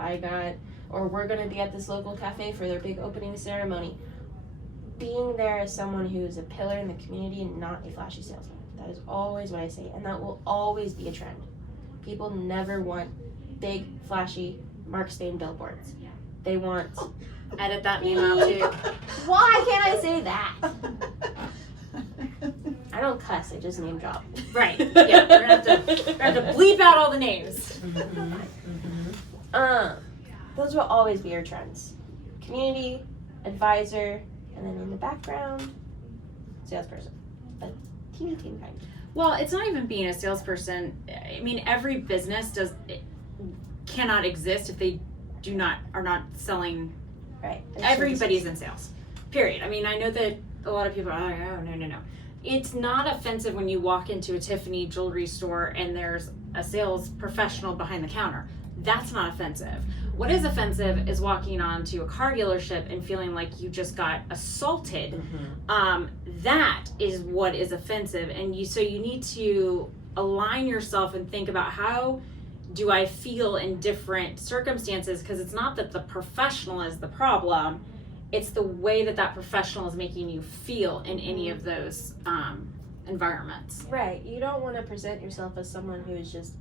Or we're gonna be at this local cafe for their big opening ceremony. Being there as someone who is a pillar in the community and not a flashy salesman. That is always what I say, and that will always be a trend. People never want big, flashy, Mark Spain billboards. They want. Edit that name out too. Why can't I say that? I don't cuss. I just name drop. Right. Yeah. We're gonna have to bleep out all the names. Those will always be your trends. Community, advisor, and then in the background, salesperson. A teeny kind. Well, it's not even being a salesperson. I mean, every business cannot exist if they are not selling. Right. Everybody's in sales. Period. I mean, I know that a lot of people are like, oh, no. It's not offensive when you walk into a Tiffany jewelry store and there's a sales professional behind the counter. That's not offensive. What is offensive is walking onto a car dealership and feeling like you just got assaulted. That is what is offensive. And so you need to align yourself and think about, how do I feel in different circumstances? Because it's not that the professional is the problem. It's the way that professional is making you feel in any of those environments. Right. You don't want to present yourself as someone who is just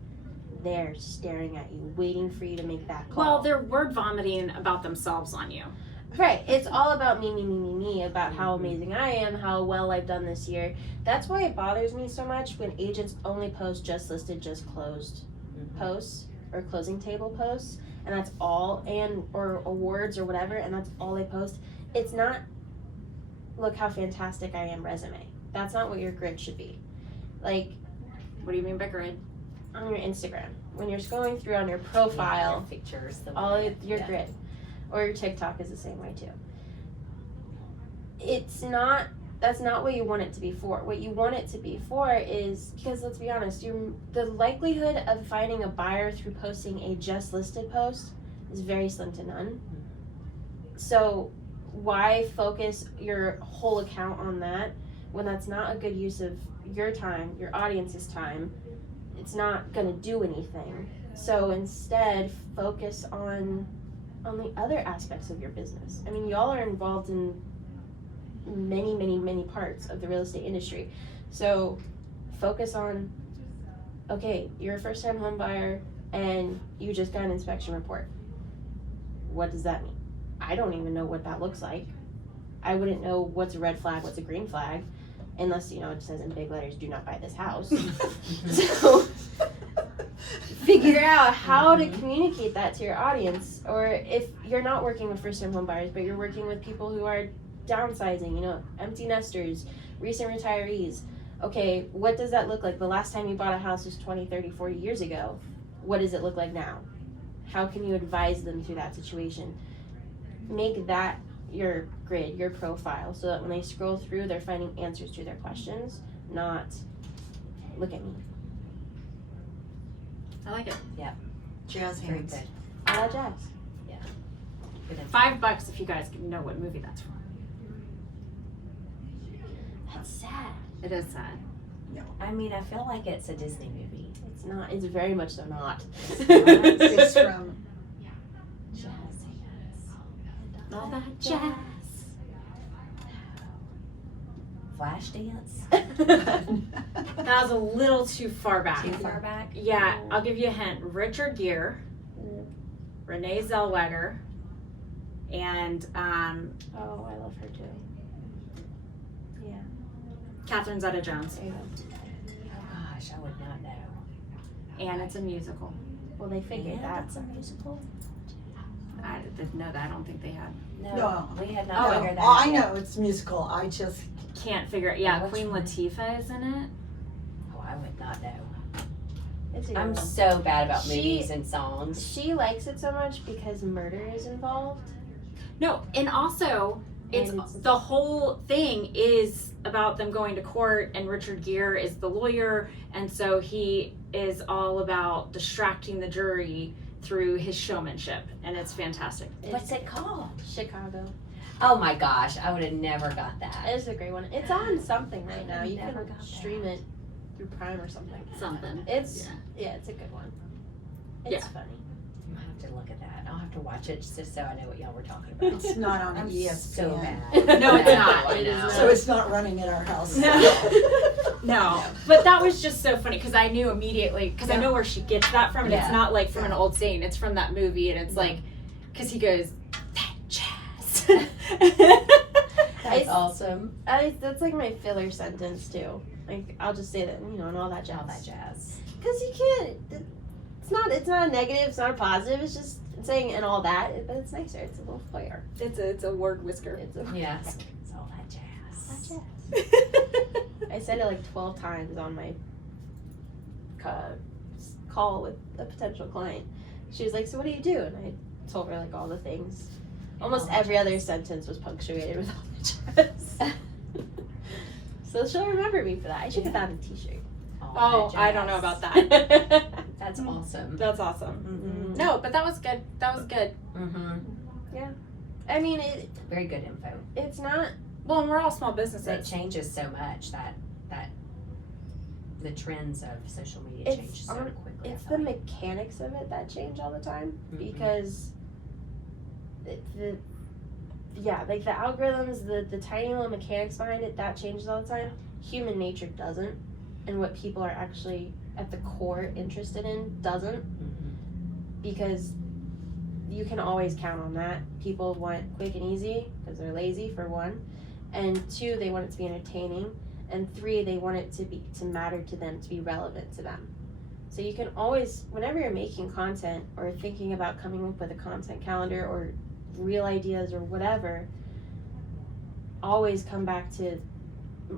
there staring at you, waiting for you to make that call. Well, they're word vomiting about themselves on you. Right. It's all about me, about how amazing I am, how well I've done this year. That's why it bothers me so much when agents only post just listed, just closed posts or closing table posts, and that's all, or awards or whatever, and that's all they post. It's not, look how fantastic I am resume. That's not what your grid should be. Like, what do you mean by grid? On your Instagram, when you're scrolling through on your profile, pictures, your grid, or your TikTok is the same way too. That's not what you want it to be for. What you want it to be for is, because let's be honest, the likelihood of finding a buyer through posting a just listed post is very slim to none. So why focus your whole account on that when that's not a good use of your time, your audience's time, it's not gonna do anything. So instead, focus on the other aspects of your business. I mean, y'all are involved in many parts of the real estate industry. So focus on, okay, you're a first time home buyer and you just got an inspection report. What does that mean? I don't even know what that looks like. I wouldn't know what's a red flag, what's a green flag, unless, you know, it says in big letters, do not buy this house. So figure out how to communicate that to your audience. Or if you're not working with first time home buyers, but you're working with people who are downsizing, you know, empty nesters, recent retirees. Okay, what does that look like? The last time you bought a house was 20, 30, 40 years ago. What does it look like now? How can you advise them through that situation? Make that your grid, your profile, so that when they scroll through, they're finding answers to their questions, not look at me. I like it. Jazz Very hands. good. I like jazz. Good info. $5 if you guys know what movie that's from. That's sad. It is sad. I mean, I feel like it's a Disney movie. It's not. It's very much so not. It's from Jazz hands. All that jazz. Flashdance. That was a little too far back. Too far back. Yeah, I'll give you a hint. Richard Gere, Renee Zellweger, and Oh, I love her too. Yeah. Catherine Zeta-Jones. There you go. Oh gosh, I would not know. And it's a musical. Well, they figured that. That's a musical. I didn't know that. I don't think they had. No. We had not Oh, figured that I out. know it's musical. I just Can't figure it. Yeah, Which Queen one? Latifah is in it. Oh, I would not know. It's a good I'm one. so bad about She- movies and songs. She likes it so much because murder is involved. No, and also it's And it's- the whole thing is about them going to court, and Richard Gere is the lawyer, and so he is all about distracting the jury through his showmanship, and it's fantastic. What's it called? Chicago. Oh my gosh, I would have never got that. It's a great one. It's on something right now. I've You never can got stream it through Prime or something. Something. It's Yeah. it's a good one. It's Yeah. funny. I'll have to look at that. I'll have to watch it just so I know what y'all were talking about. it's not on I'm ESPN. so bad. No, it's not. I It is know. not. So it's not running at our house. No, but that was just so funny because I knew immediately because I Yeah. know where she gets that from, and it's Yeah. not like from an Yeah. old saying; it's from that movie, and it's like because he goes that jazz. That's I- awesome. That's like my filler sentence too. Like I'll just say that, you know, and all that jazz. All that jazz. Because you can't. It's not a negative. It's not a positive. It's just saying and all that, but it's nicer. It's a little flair. it's a word whisker. It's a Yes. It's all that jazz. jazz. I said it like 12 times on my call with a potential client. She was like, "So what do you do?" And I told her like all the things. Almost every other sentence was punctuated with all the jazz. So she'll remember me for that. I should get that on a t-shirt. Oh, that I don't know jazz. about that. That's awesome. That's awesome. Mhm. No, but that was good. That was good. Mm-hmm. I mean, Very good info. it's not. Well, and we're all small It businesses. changes so much that the trends of social media It's change so on- quickly. I It's feel the like. mechanics of it that change all the time Mhm. because like the algorithms, the tiny little mechanics behind it, that changes all the time. Human nature doesn't, and what people are actually at the core interested in doesn't, Mhm. because you can always count on that. People want quick and easy because they're lazy, for one, and two, they want it to be entertaining, and three, they want it to matter to them, to be relevant to them. So you can always, whenever you're making content or thinking about coming up with a content calendar or real ideas or whatever, always come back to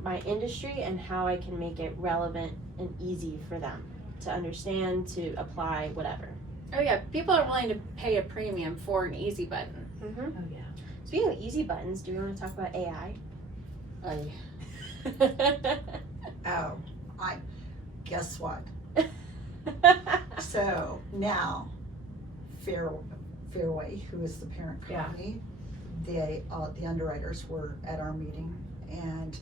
my industry and how I can make it relevant and easy for them to understand, to apply, whatever. Oh yeah, people are willing to pay a premium for an easy button. Mm-hmm. Oh yeah. Speaking of easy buttons, do we want to talk about AI? Oh, guess what? So now, Fairway, who is the parent Yeah. company, the underwriters were at our meeting, and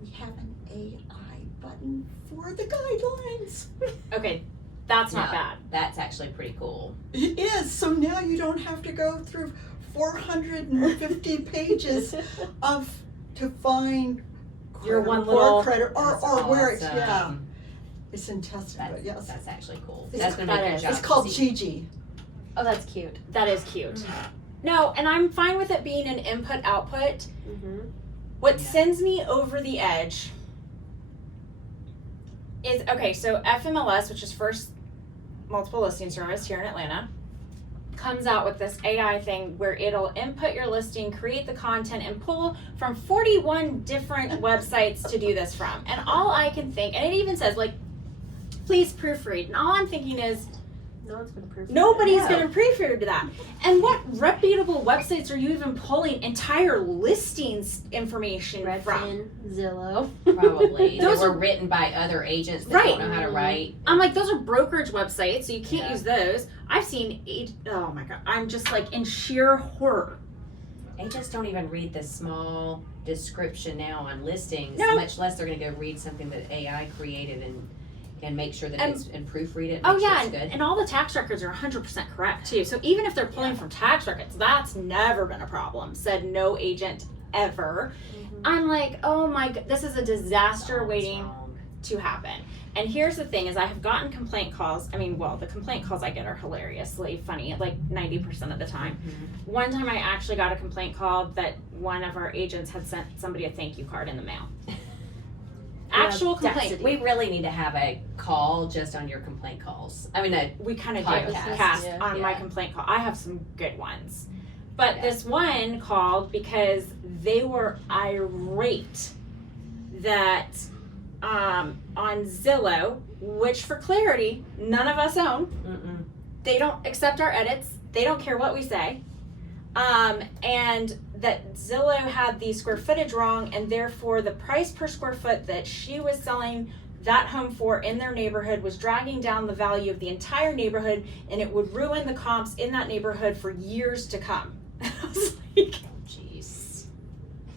we have an AI button for the guidelines. Okay, that's not No. bad. That's actually pretty cool. It is, so now you don't have to go through 450 pages to find Your credit one or little- credit or That's where it's, awesome. yeah. It's in testing, That's, but yes. that's actually cool. It's- That's gonna make that your is. job It's called easy. Gigi. Oh, that's cute. That is cute. No, and I'm fine with it being an input output. Mm-hmm. What Yeah. sends me over the edge is okay, so FMLS, which is First Multiple Listing Service here in Atlanta, comes out with this AI thing where it'll input your listing, create the content, and pull from 41 different websites to do this from. And all I can think, and it even says, like, please proofread. And all I'm thinking is, No one's gonna prove. nobody's No. going to proofread that. And what reputable websites are you even pulling entire listings information from? Redfin, Zillow. Probably. Those Those were are- written by other agents that Right. don't know how to write. I'm like, those are brokerage websites, so you can't Yeah. use those. I've seen, oh my God, I'm just like in sheer horror. Agents don't even read the small description now on listings, No. much less they're gonna go read something that AI created and make sure that And- it's, and proofread it, Oh make sure yeah, it's good. and all the tax records are 100% correct too. So even if they're pulling from tax records, that's never been a problem. Said no agent ever. Mm-hmm. I'm like, oh my God, this is a disaster Something's waiting wrong. to happen. And here's the thing is I have gotten complaint calls. I mean, well, the complaint calls I get are hilariously funny, like 90% of the time. Mhm. One time I actually got a complaint call that one of our agents had sent somebody a thank you card in the mail. Actual complaint. audacity. We really need to have a call just on your complaint calls. I mean, We kind of Podcast. did cast Yeah. on my Yeah. complaint call. I have some good ones. But Yeah. this one called because they were irate that on Zillow, which for clarity, none of us own. mm-mm. They don't accept our edits. They don't care what we say. And that Zillow had the square footage wrong, and therefore the price per square foot that she was selling that home for in their neighborhood was dragging down the value of the entire neighborhood, and it would ruin the comps in that neighborhood for years to come. I was like, Jeez.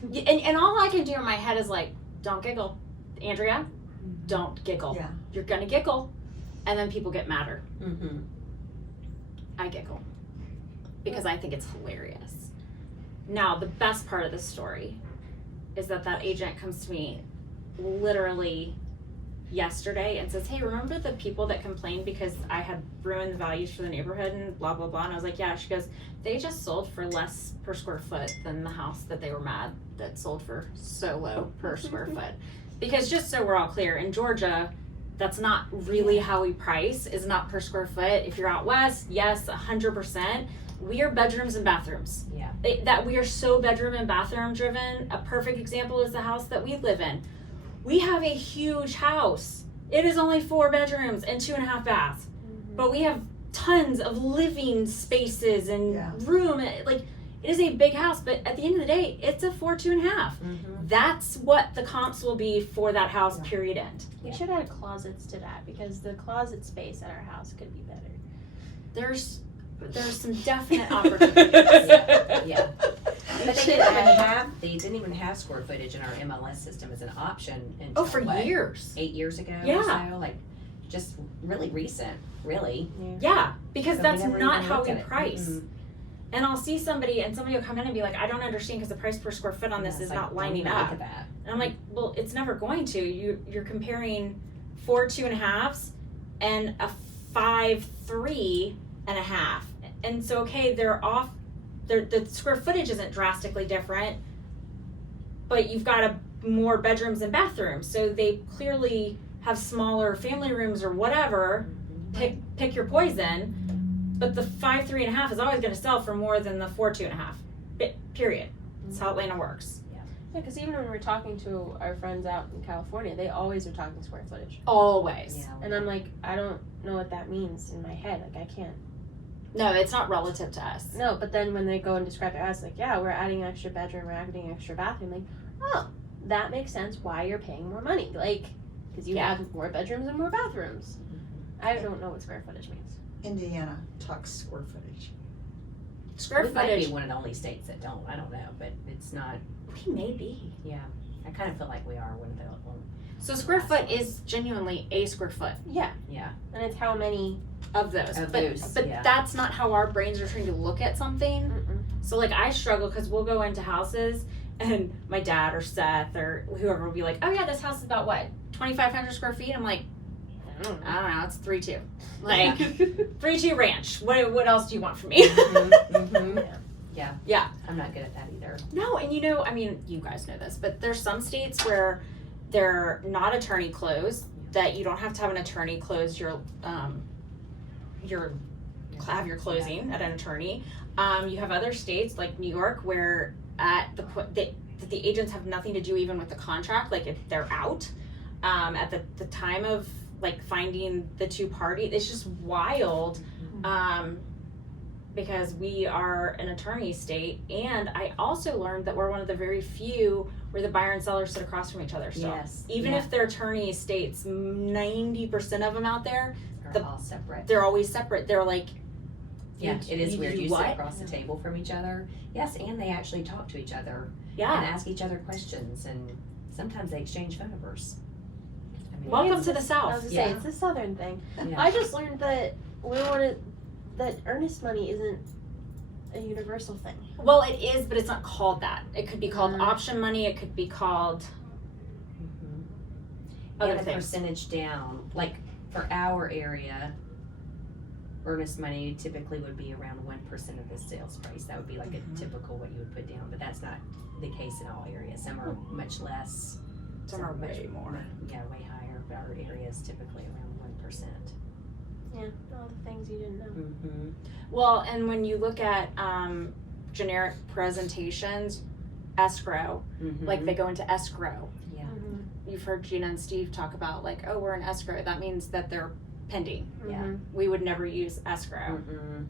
and all I can do in my head is like, don't giggle, Andrea, don't giggle. Yeah. You're gonna giggle, and then people get madder. Mm-hmm. I giggle because I think it's hilarious. Now, the best part of this story is that agent comes to me literally yesterday and says, hey, remember the people that complained because I had ruined the values for the neighborhood and blah, blah, blah. And I was like, yeah. She goes, they just sold for less per square foot than the house that they were mad that sold for so low per square foot. Because just so we're all clear, in Georgia, that's not really how we price, is not per square foot. If you're out west, yes, 100%. We are bedrooms and bathrooms. Yeah. That we are so bedroom and bathroom driven. A perfect example is the house that we live in. We have a huge house. It is only 4 bedrooms and 2.5 baths. But we have tons of living spaces and Yeah. room. Like, it is a big house, but at the end of the day, it's a 4, 2.5. Mm-hmm. That's what the comps will be for that house, Yeah. period, end. We should add closets to that because the closet space at our house could be better. There's some definite opportunities. Yeah. But Should add- they didn't even have square footage in our MLS system as an option until Oh, for what, years. 8 years ago Yeah. or so? Like, just really recent, really. Yeah, because So we that's never not even how looked we at it. price. Mm-mm. And I'll see somebody and somebody will come in and be like, I don't understand because the price per square foot on this Yeah, is it's like, not don't lining even up. Look at that. And I'm like, well, it's never going to. You're comparing 4 2.5s and a 5 3.5. And so, okay, they're off. The square footage isn't drastically different, but you've got more bedrooms and bathrooms. So they clearly have smaller family rooms or whatever. Mhm. Pick your poison. But the 5 3.5 is always going to sell for more than the 4 2.5. Period. That's how Atlanta works. Yeah, because even when we're talking to our friends out in California, they always are talking square footage. Always. Yeah. And I'm like, I don't know what that means in my head. Like, I can't. No, it's not relative to us. No, but then when they go and describe it as like, yeah, we're adding an extra bedroom, we're adding an extra bathroom, like, oh, that makes sense why you're paying more money. Like, because you Yeah. have more bedrooms and more bathrooms. I don't know what square footage means. Indiana talks square footage. Square We might footage. be one of the only states that don't. I don't know, but it's not. We may be. Yeah, I kind of feel like we are one of the. So square foot is genuinely a square foot Yeah. Yeah. And it's how many. of those. Of but those, but yeah. that's not how our brains are trained to look at something. Mm-mm. So like I struggle because we'll go into houses and my dad or Seth or whoever will be like, oh yeah, this house is about what, 2,500 square feet? I'm like, I don't know. I don't know, it's 3-2. Like 3-2 ranch. What else do you want from me? Yeah. I'm not good at that either. No, and you know, I mean, you guys know this, but there's some states where they're not attorney closed, that you don't have to have an attorney close your have your closing at an attorney. You have other states like New York where at the point that the agents have nothing to do even with the contract, like if they're out at the time of like finding the two parties. It's just wild. Because we are an attorney state, and I also learned that we're one of the very few where the buyer and seller sit across from each other still. Yes. Even if they're attorney states, 90% of them out there, They're all separate. they're always separate. They're like, Yeah, it is weird. do You what? sit across the table from each other. Yes, and they actually talk to each other and yeah. ask each other questions, and sometimes they exchange phone numbers. I mean, Welcome to the I was South. gonna Yeah. say it's a southern thing. Yeah. I just learned that that earnest money isn't a universal thing. Well, it is, but it's not called that. It could be called Mm. option money. It could be called other and a things. percentage down. Like for our area, earnest money typically would be around 1% of the sales price. That would be like a typical what you would put down, but that's not the case in all areas. Some are much less. Some are way more. Yeah, way higher. But our area is typically around 1%. Yeah, all the things you didn't know. Mm-hmm. Well, and when you look at generic presentations, escrow, Mm-hmm. like they go into escrow. Yeah. You've heard Gina and Steve talk about like, oh, we're in escrow. That means that they're pending. Yeah. We would never use escrow. Mm-mm.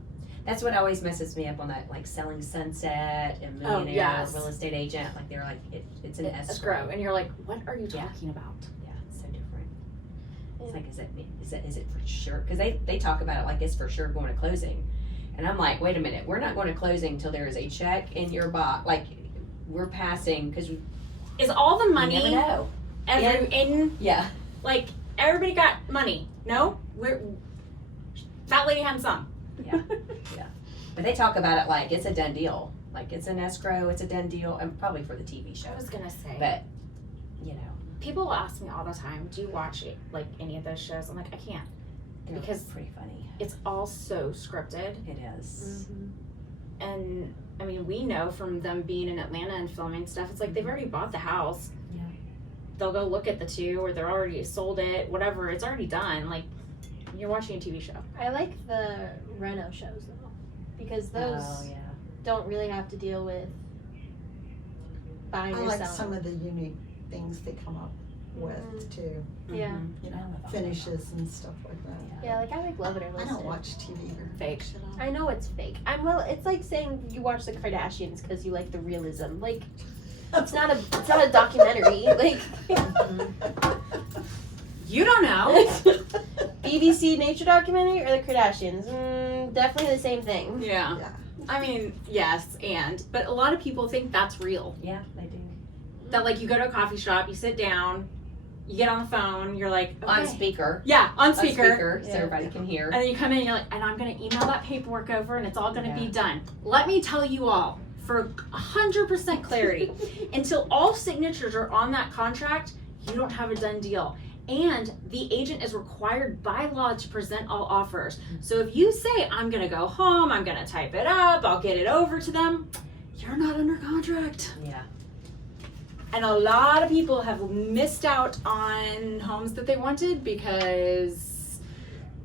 That's what always messes me up on that, like selling Sunset and Millionaire yes. real estate agent. Like they're like, it's an escrow. And you're like, what are you Yeah. talking about? Yeah, it's so different. It's like, is it for sure? Because they talk about it like it's for sure going to closing, and I'm like, wait a minute, we're not going to closing until there is a check in your box. Like we're passing because we Is all the money never know. in Yeah. like everybody got money? No, that lady had some. Yeah. But they talk about it like it's a done deal. Like it's an escrow, it's a done deal, and probably for the TV show. I was gonna say, But you know, people will ask me all the time, do you watch it, like any of those shows? I'm like, I can't. they're Because- pretty funny. It's all so scripted. It is. And I mean, we know from them being in Atlanta and filming stuff, it's like they've already bought the house. Yeah. They'll go look at the two, or they're already sold it, whatever. It's already done. Like, you're watching a TV show. I like the reno shows though, because those Oh yeah. don't really have to deal with buying I or like selling. some of the unique things they come up with too. Yeah. Mhm. You know, I love all finishes and stuff like that. Yeah, like I like Love It or I List don't It. watch TV or Fake. shit on. I know it's fake. It's like saying you watch the Kardashians because you like the realism. Like it's not a documentary. Like You don't know. BBC nature documentary or the Kardashians. Definitely the same thing. Yeah. Yeah. I mean, yes, but a lot of people think that's real. Yeah, they do. That like you go to a coffee shop, you sit down, you get on the phone, you're like, okay. On speaker. Yeah, on On speaker. so Yeah. everybody can hear. And then you come in and you're like, and I'm gonna email that paperwork over and it's all gonna be Yeah. done. Let me tell you all, for 100% clarity, until all signatures are on that contract, you don't have a done deal. And the agent is required by law to present all offers. So if you say, I'm gonna go home, I'm gonna type it up, I'll get it over to them, you're not under contract. Yeah. And a lot of people have missed out on homes that they wanted because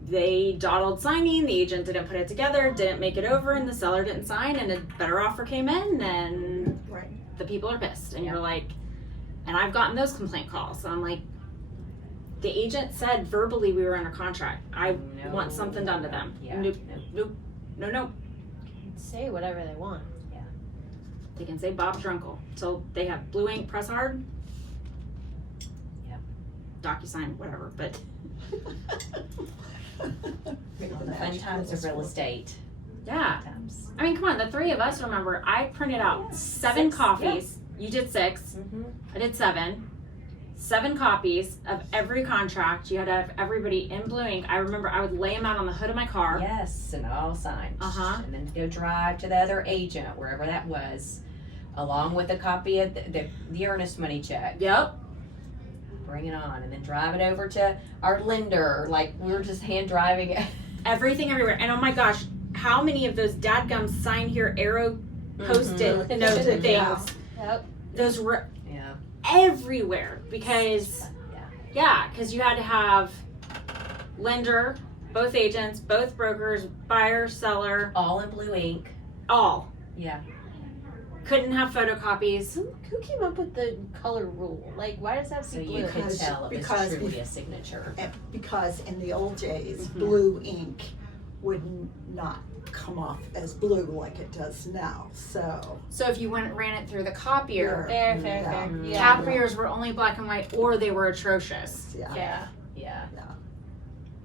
they dawdled signing, the agent didn't put it together, didn't make it over, and the seller didn't sign, and a better offer came in, and Right. the people are pissed. And Yeah. you're like, and I've gotten those complaint calls. So I'm like, the agent said verbally we were under contract. I No. want something done to them. Yeah. Nope, nope, no. Say whatever they want. They can say Bob Drunkle till they have blue ink, press hard. Yep. DocuSign, whatever, but The fun times of real estate. yeah. Times. I mean, come on, the three of us, remember, I printed out 7 6, coffees. You did 6. Mm-hmm. I did 7. 7 copies of every contract. You had to have everybody in blue ink. I remember I would lay them out on the hood of my car. Yes, and all signed. Uh-huh. And then go drive to the other agent, wherever that was, along with a copy of the earnest money check. Yep. Bring it on, and then drive it over to our lender. Like, we were just hand driving it. Everything everywhere. And oh my gosh, how many of those dadgums sign here arrow posted note things? Yep. Those were Yeah. everywhere because because you had to have lender, both agents, both brokers, buyer, seller, All in blue ink. all. Yeah. Couldn't have photocopies. Who came up with the color rule? Like, why does that have to So be you blue? could Because- tell it was because truly a signature. Because in the old days, Mhm. blue ink would not come off as blue like it does now, so. So if you ran it through the copier, Fair, Yeah. Yeah. copiers were only black and white or they were atrocious. Yeah. Yeah. Yeah.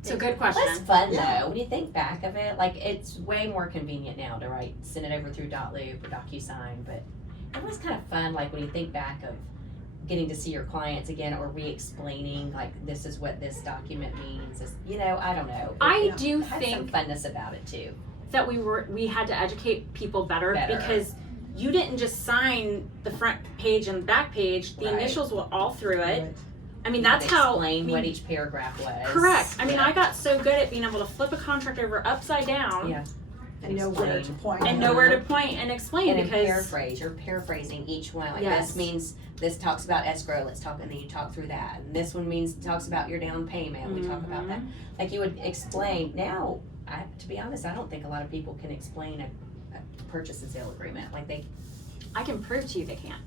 So good question. That's fun Yeah. though. When you think back of it, like, it's way more convenient now to send it over through .loop or DocuSign, but it was kind of fun, like, when you think back of getting to see your clients again or re-explaining, like, this is what this document means. I don't know. I It do had some think funness about it too. that we had to educate people better. Because you didn't just sign the front page and the back page. The Right. initials were all through it. Right. I mean, that's how. Explain I mean, what each paragraph was. correct. I mean, Yeah. I got so good at being able to flip a contract over upside down Yeah. And know where to Explain. point. and know where to point and explain And then because paraphrase. You're paraphrasing each one. Like, Yes. this means this talks about escrow. Let's talk, and then you talk through that. And this one talks about your down payment. We talk about that. Like, you would explain. Now, to be honest, I don't think a lot of people can explain a purchase and sale agreement. Like, I can prove to you they can't.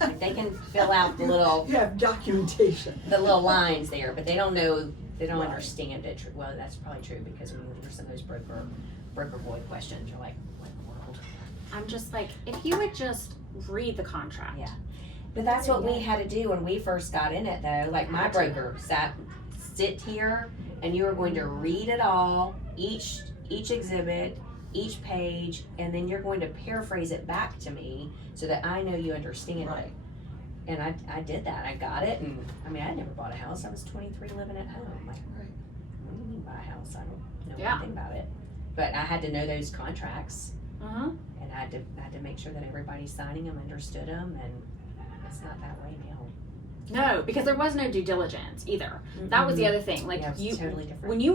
like, they can fill out the little You have documentation. lines there, but they don't know. They don't Right. understand it. Well, that's probably true, because when you look for some of those broker boy questions, you're like, what in the world? I'm just like, if you would just read the contract. Yeah. But that's what we had to do when we first got in it, though. Like, my broker sit here, and you were going to read it all, each exhibit, each page, and then you're going to paraphrase it back to me so that I know you understand Right. it. And I did that. I got it, and I mean, I never bought a house. I was 23 living at home. Like, Right. what do you mean buy a house? I don't know Yeah. anything about it. But I had to know those contracts, Uh-huh. and I had to make sure that everybody signing them understood them, and it's not that way now. No, because there was no due diligence either. That was the other thing. Like Yeah, it's you, totally different. when you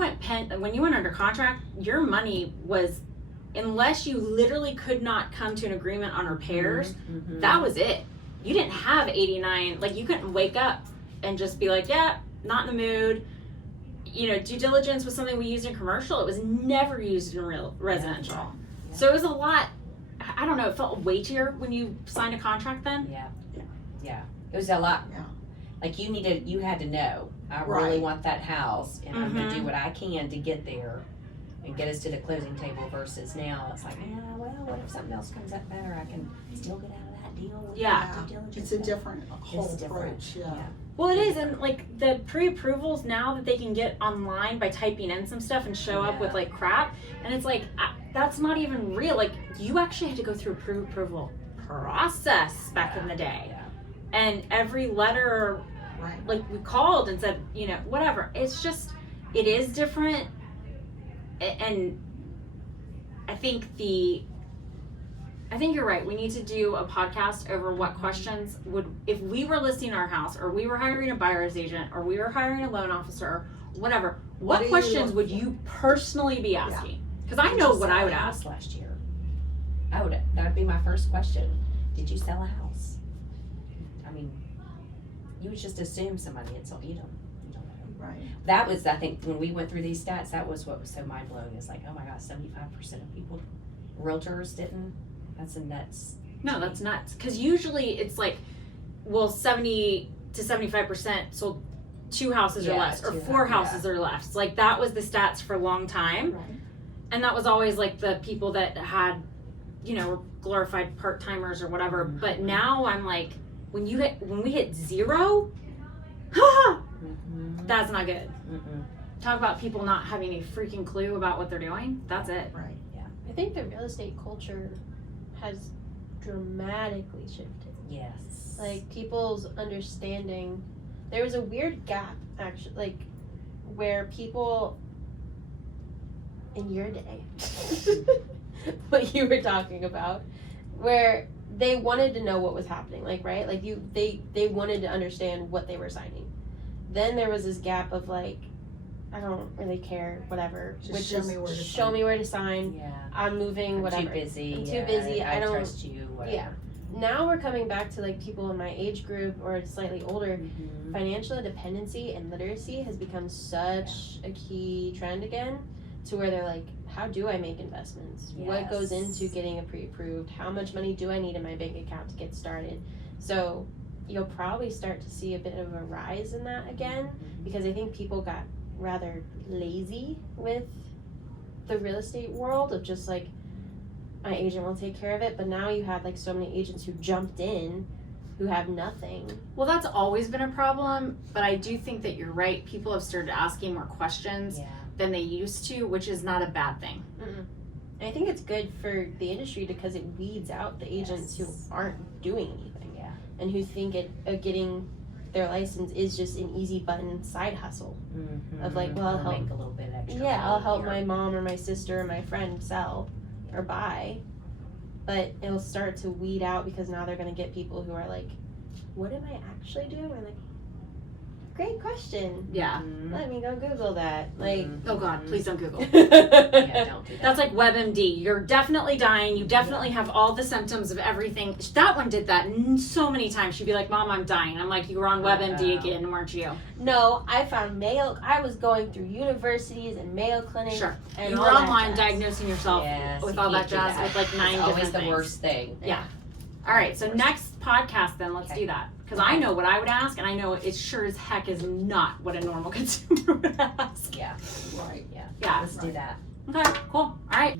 went under contract, your money was, unless you literally could not come to an agreement on repairs, Mhm. that was it. You didn't have 89. Like, you couldn't wake up and just be like, yeah, not in the mood. Due diligence was something we used in commercial. It was never used in real residential. Yeah. So it was a lot. I don't know. It felt weightier when you signed a contract then. Yeah. It was a lot. Yeah. Like, you had to know, I Right. really want that house, and I'm gonna Mhm. do what I can to get there and get us to the closing table, versus now it's like, well, what if something else comes up better? I can still get out of that deal with Yeah. due diligence. It's a different whole It's different. approach, yeah. Well, it is, and like the pre-approvals now that they can get online by typing in some stuff and show up with like crap, and it's like that's not even real. Like, you actually had to go through a pre-approval process back in the day, Yeah. and every letter, Right. like, we called and said, whatever. It's just, it is different, and I think you're right. We need to do a podcast over what questions if we were listing our house, or we were hiring a buyer's agent, or we were hiring a loan officer, whatever. What What do you questions look would for? you personally be asking? Because I Did know you what sell I a would house ask. last year. That'd be my first question. Did you sell a house? I mean, you would just assume somebody had sold. You don't know. Right. That was, I think, when we went through these stats, that was what was so mind blowing. Is like, oh my gosh, 75% of people, realtors didn't. That's a nuts. No, that's nuts. Because usually it's like, 70 to 75% sold 2 houses or Yeah, less, or 2 4 houses, houses or less. Like, that was the stats for a long time. Right. And that was always like the people that had, were glorified part-timers or whatever. But now I'm like, when we hit 0, Mm-hmm. that's not good. Mm-mm. Talk about people not having a freaking clue about what they're doing. That's it. Right. I think the real estate culture has dramatically shifted. Yes. Like, people's understanding there was a weird gap actually, like where people in your day, what you were talking about, where they wanted to know what was happening, like, right? Like they wanted to understand what they were signing. Then there was this gap of like, I don't really care, whatever. Just show me where to show sign. me where to sign. Yeah. I'm moving, I'm whatever. too busy. I'm too yeah, busy, I don't- trust you, whatever. Yeah. Now we're coming back to like people in my age group or slightly older. Mhm. Financial dependency and literacy has become such a key trend again, to where they're like, how do I make investments? What goes Yes. into getting a pre-approved? How much money do I need in my bank account to get started? So you'll probably start to see a bit of a rise in that again, Mhm. because I think people got rather lazy with the real estate world of just like, my agent will take care of it. But now you have like so many agents who jumped in who have nothing. Well, that's always been a problem, but I do think that you're right. People have started asking more questions Yeah. than they used to, which is not a bad thing. I think it's good for the industry because it weeds out the agents Yes. who aren't doing anything, Yeah. and who think getting their license is just an easy button side hustle. Mhm. Of like, well, I'll help- make a little bit extra. Yeah, I'll money help here. my mom or my sister or my friend sell or buy, but it'll start to weed out because now they're going to get people who are like, what am I actually doing? We're like, great question. Yeah. Mhm. Let me go Google that. Like, Mhm. Oh God, please don't Google. Yeah, don't do that. That's like WebMD. You're definitely dying. You definitely have all the symptoms of everything. That one did that so many times. She'd be like, Mom, I'm dying. I'm like, you were on WebMD Uh-oh. again, weren't you? no, I found I was going through universities and Mayo Clinics. Sure. And You all were that online jazz. diagnosing yourself Yes, with you all that can't do jazz that. with like 9 It's always different the things. worst thing. Yeah. All right, so Worst. next podcast then, let's Okay. do that. Because I know what I would ask, and I know it sure as heck is not what a normal consumer would ask. Yeah. Right. Yeah. Let's do that. Okay, cool. All right.